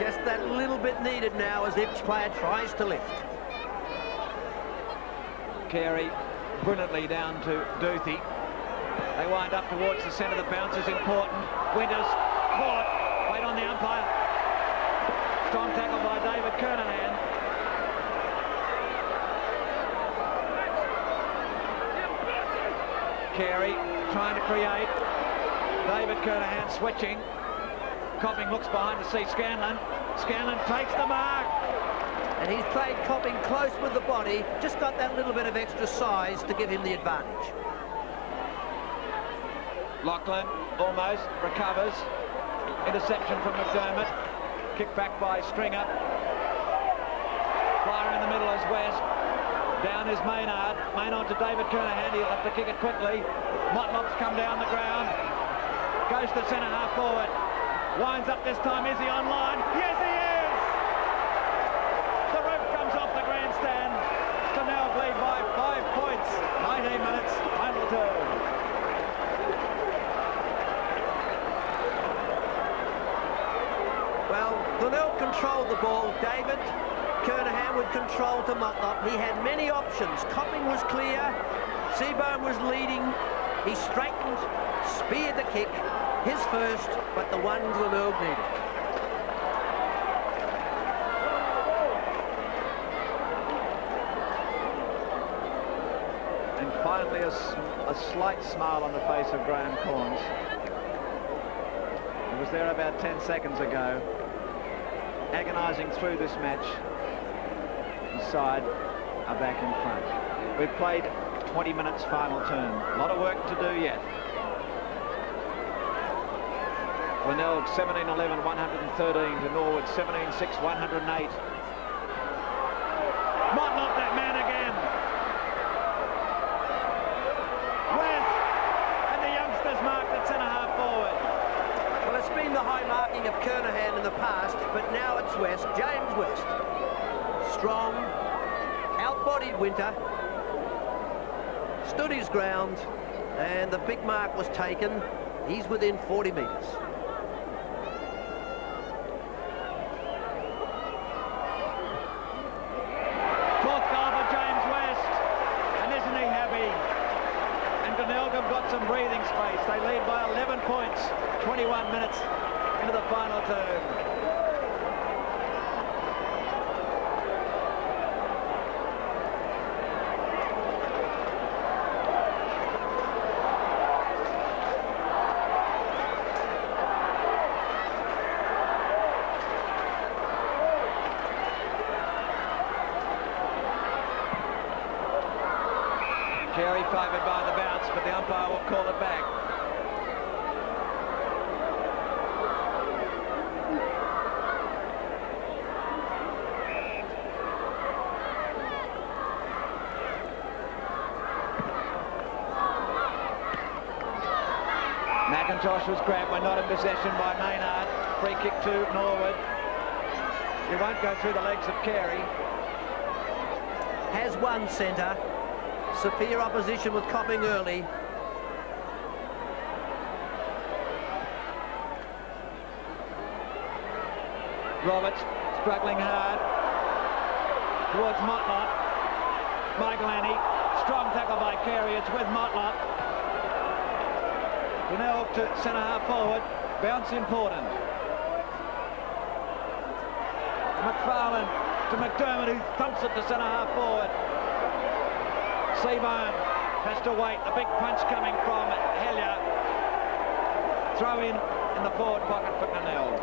Just that little bit needed now as each player tries to lift. Carey brilliantly down to Duthie. They wind up towards the centre. The bounce is important. Winters caught. Wait on the umpire. Strong tackle by David Kernahan. Carey trying to create. David Kernahan switching. Copping looks behind to see Scanlon. Scanlon takes the mark. And he's played Copping close with the body. Just got that little bit of extra size to give him the advantage. Lachlan almost recovers. Interception from McDermott. Kick back by Stringer. Flyer in the middle is West. Down is Maynard. Maynard to David Kernahan. He'll have to kick it quickly. Motlop's come down the ground. Goes to centre half forward. Winds up this time. Is he online? Yes, he is! The roof comes off the grandstand. Glenelg lead by 5 points. 19 minutes. Final turn. Well, Glenelg controlled the ball. David Kernahan would control to Motlop. He had many options. Copping was clear. Seabohm was leading. He straightened, speared the kick. His first, but the one Glenelg needed. And finally a slight smile on the face of Graham Corns. He was there about 10 seconds ago, agonising through this match. His side are back in front. We've played 20 minutes final turn. A lot of work to do yet. Glenelg 17-11, 113 to Norwood 17-6, 108. Motlop, that man again. West, and the youngsters marked at centre half forward. Well, it's been the high marking of Kernahan in the past, but now it's West, James West. Strong, out-bodied Winter, stood his ground, and the big mark was taken. He's within 40 metres. Fourth goal for James West, and isn't he happy? And Glenelg have got some breathing space. They lead by 11 points, 21 minutes into the final term. Carey favoured by the bounce, but the umpire will call it back. McIntosh was grabbed by not in possession by Maynard. Free kick to Norwood. He won't go through the legs of Carey. Has one centre. Severe opposition with Copping early. Roberts struggling hard towards Motlop. Michael Annie, strong tackle by Carey. It's with Motlop. Glenelg to centre half forward. Bounce important. McFarlane to McDermott, who thumps it to centre half forward. Seabohm has to wait. The big punch coming from Hellier. Throw in the forward pocket for Glenelg.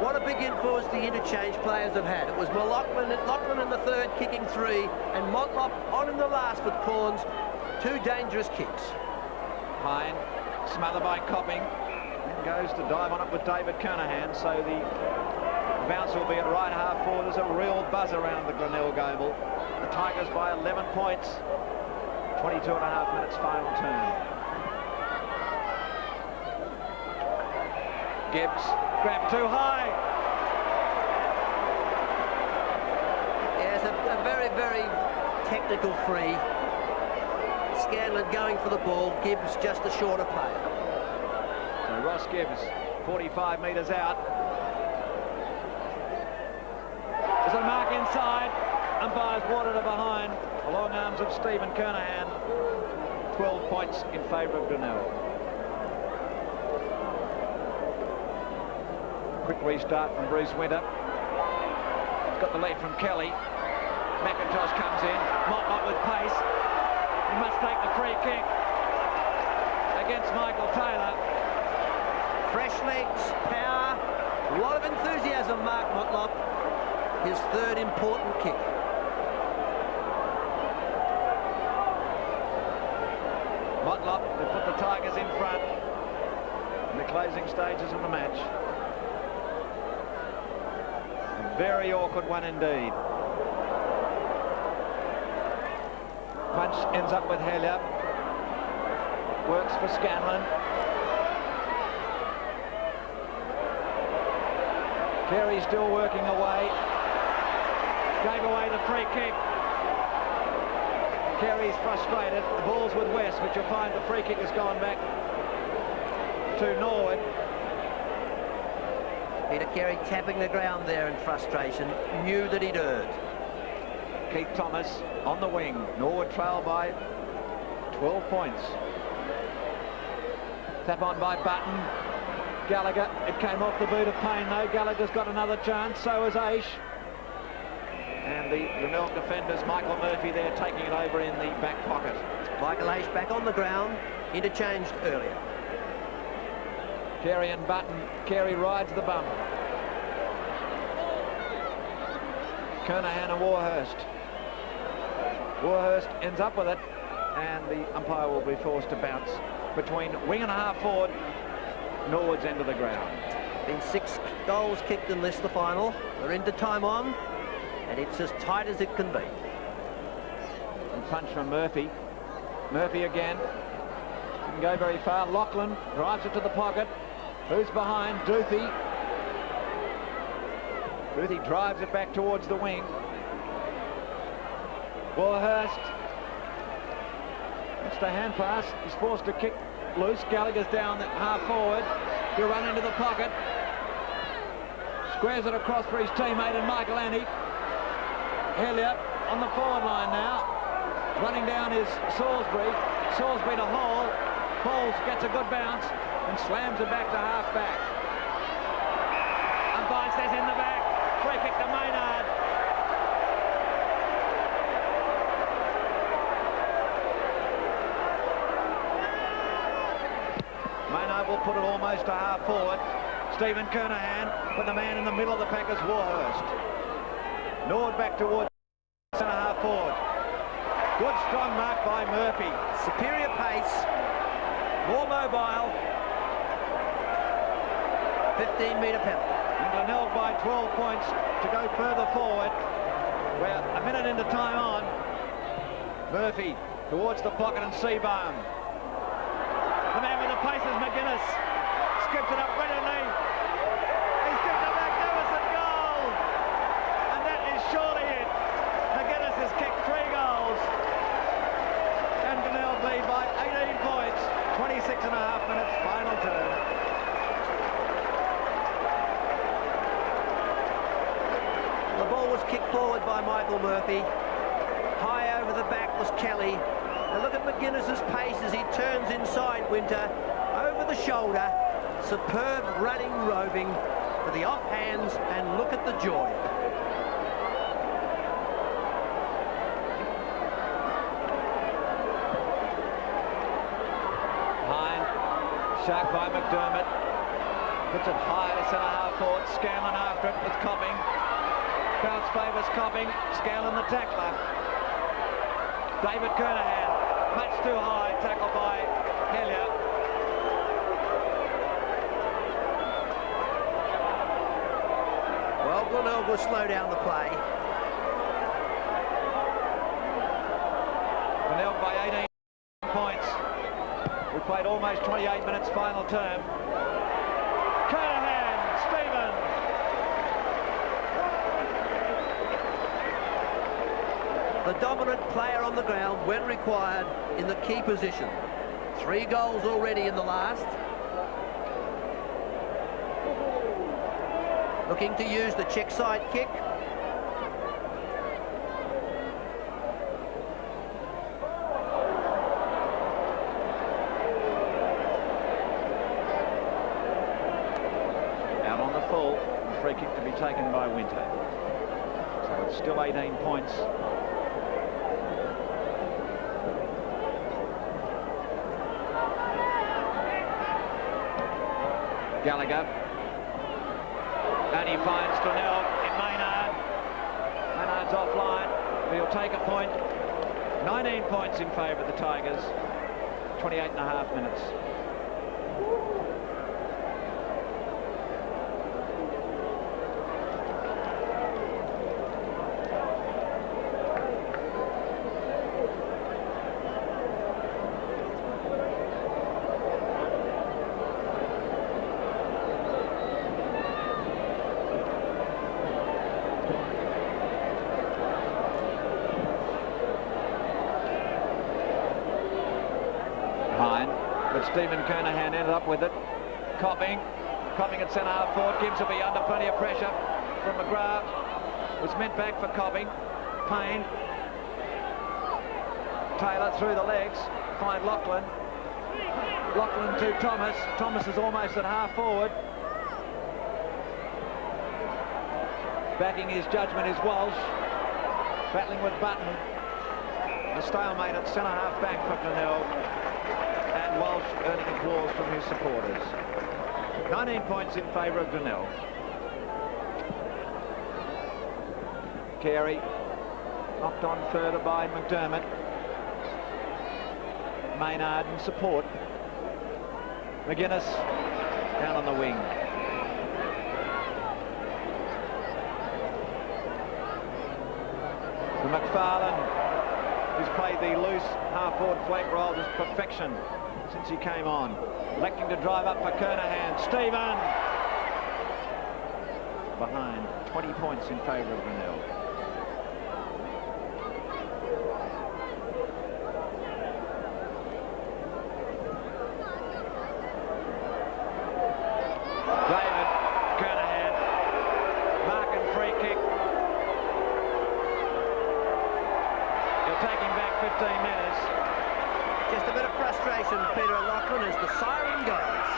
What a big influence the interchange players have had. It was Lachlan in the third kicking three, and Motlop on in the last with Corns. Two dangerous kicks. Hine, smothered by Copping, and goes to dive on it with David Kernahan, so the bounce will be at right half forward. There's a real buzz around the Glenelg Oval. The Tigers by 11 points. 22 and a half minutes final turn. Gibbs grabbed too high. Yes, a very, very technical free. Scanlon going for the ball. Gibbs just a shorter player. So Ross Gibbs 45 metres out. There's a mark inside. Umpires watered it behind. The long arms of Stephen Kernahan. 12 points in favour of Glenelg. Quick restart from Bruce Winter. Got the lead from Kelly. McIntosh comes in. Motlop with pace. He must take the free kick against Michael Taylor. Fresh legs, power, a lot of enthusiasm, Mark Motlop. His third important kick. Motlop, they put the Tigers in front in the closing stages of the match. A very awkward one indeed. Punch ends up with Hellier. Works for Scanlon. Carey still working away. Gave away the free kick. Carey's frustrated. The ball's with West, but you'll find the free kick has gone back to Norwood. Peter Carey tapping the ground there in frustration. Knew that he'd erred. Keith Thomas on the wing. Norwood trail by 12 points. Tap on by Button. Gallagher, it came off the boot of Payne though. Gallagher's got another chance, so is Aish. And the Glenelg defenders, Michael Murphy there taking it over in the back pocket. Michael Aish back on the ground, interchanged earlier. Carey and Button. Carey rides the bump. Kernahan and Warhurst. Warhurst ends up with it, and the umpire will be forced to bounce between wing and a half forward, Norwood's end of the ground. Been 6 goals kicked in this, the final. We're into time on, and it's as tight as it can be. And punch from Murphy. Murphy again. Didn't go very far. Lachlan drives it to the pocket. Who's behind? Duthie. Duthie drives it back towards the wing. Warhurst. It's the hand pass. He's forced to kick loose. Gallagher's down at half forward. He'll run into the pocket. Squares it across for his teammate and Michael Annie. Hellier on the forward line now. Running down is Salisbury. Salisbury to Hall. Hall gets a good bounce and slams it back to half back. Umpire says in the back. Free kick to Maynard. Maynard will put it almost to half forward. Stephen Kernahan, but the man in the middle of the pack is Warhurst. Norwood back towards centre half forward. Good strong mark by Murphy. Superior pace, more mobile. 15-metre penalty. And Glenelg by 12 points to go further forward. We're a minute into time on. Murphy towards the pocket and Seabaum. The man with the pace is McGuinness. Skips it up brilliantly. He's kicked a magnificent goal. And that is surely it. McGuinness has kicked 3 goals. And Glenelg lead by 18 points. 26 and a half minutes, final turn. The ball was kicked forward by Michael Murphy. High over the back was Kelly. Now look at McGuinness's pace as he turns inside Winter. Over the shoulder. Superb running, roving for the off hands, and look at the joy. Hine, shark by McDermott. Puts it high to centre half forward. Scanlon after it with Copping. Bounce favours Copping. Scanlon the tackler. David Kernahan. Much too high. Tackled by Hellier. Well, Glenelg will slow down the play. Glenelg by 18 points. We played almost 28 minutes final term. Kernahan, Stephen. The dominant player on the ground when required in the key position. 3 goals already in the last. looking to use the check side kick. Out on the full, free kick to be taken by Winter. So it's still 18 points. Gallagher. And he finds Glenelg in Maynard. Maynard's offline. He'll take a point. 19 points in favour of the Tigers. 28.5 minutes. But Stephen Kernahan ended up with it. Copping at centre half forward. Gibbs will be under plenty of pressure from McGrath. Was meant back for Copping. Payne. Taylor through the legs. Find Lachlan. Lachlan to Thomas. Thomas is almost at half forward. Backing his judgment is Walsh. Battling with Button. A stalemate at centre half back for Glenelg. And Walsh earning applause from his supporters. 19 points in favour of Glenelg. Carey knocked on further by McDermott. Maynard in support. McGuinness down on the wing. For McFarlane, who's played the loose half-forward flank role to perfection since he came on. Electing to drive up for Kernahan. Stephen! Behind. 20 points in favour of Glenelg. David Kernahan. Marking free kick. He'll take him back 15 minutes. Just a bit of frustration, Peter and Lachlan, as the siren goes.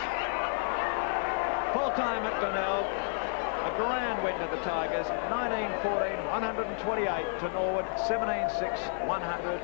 Full time at Glenelg. A grand win to the Tigers. 19-14, 128 to Norwood. 17-6, 100.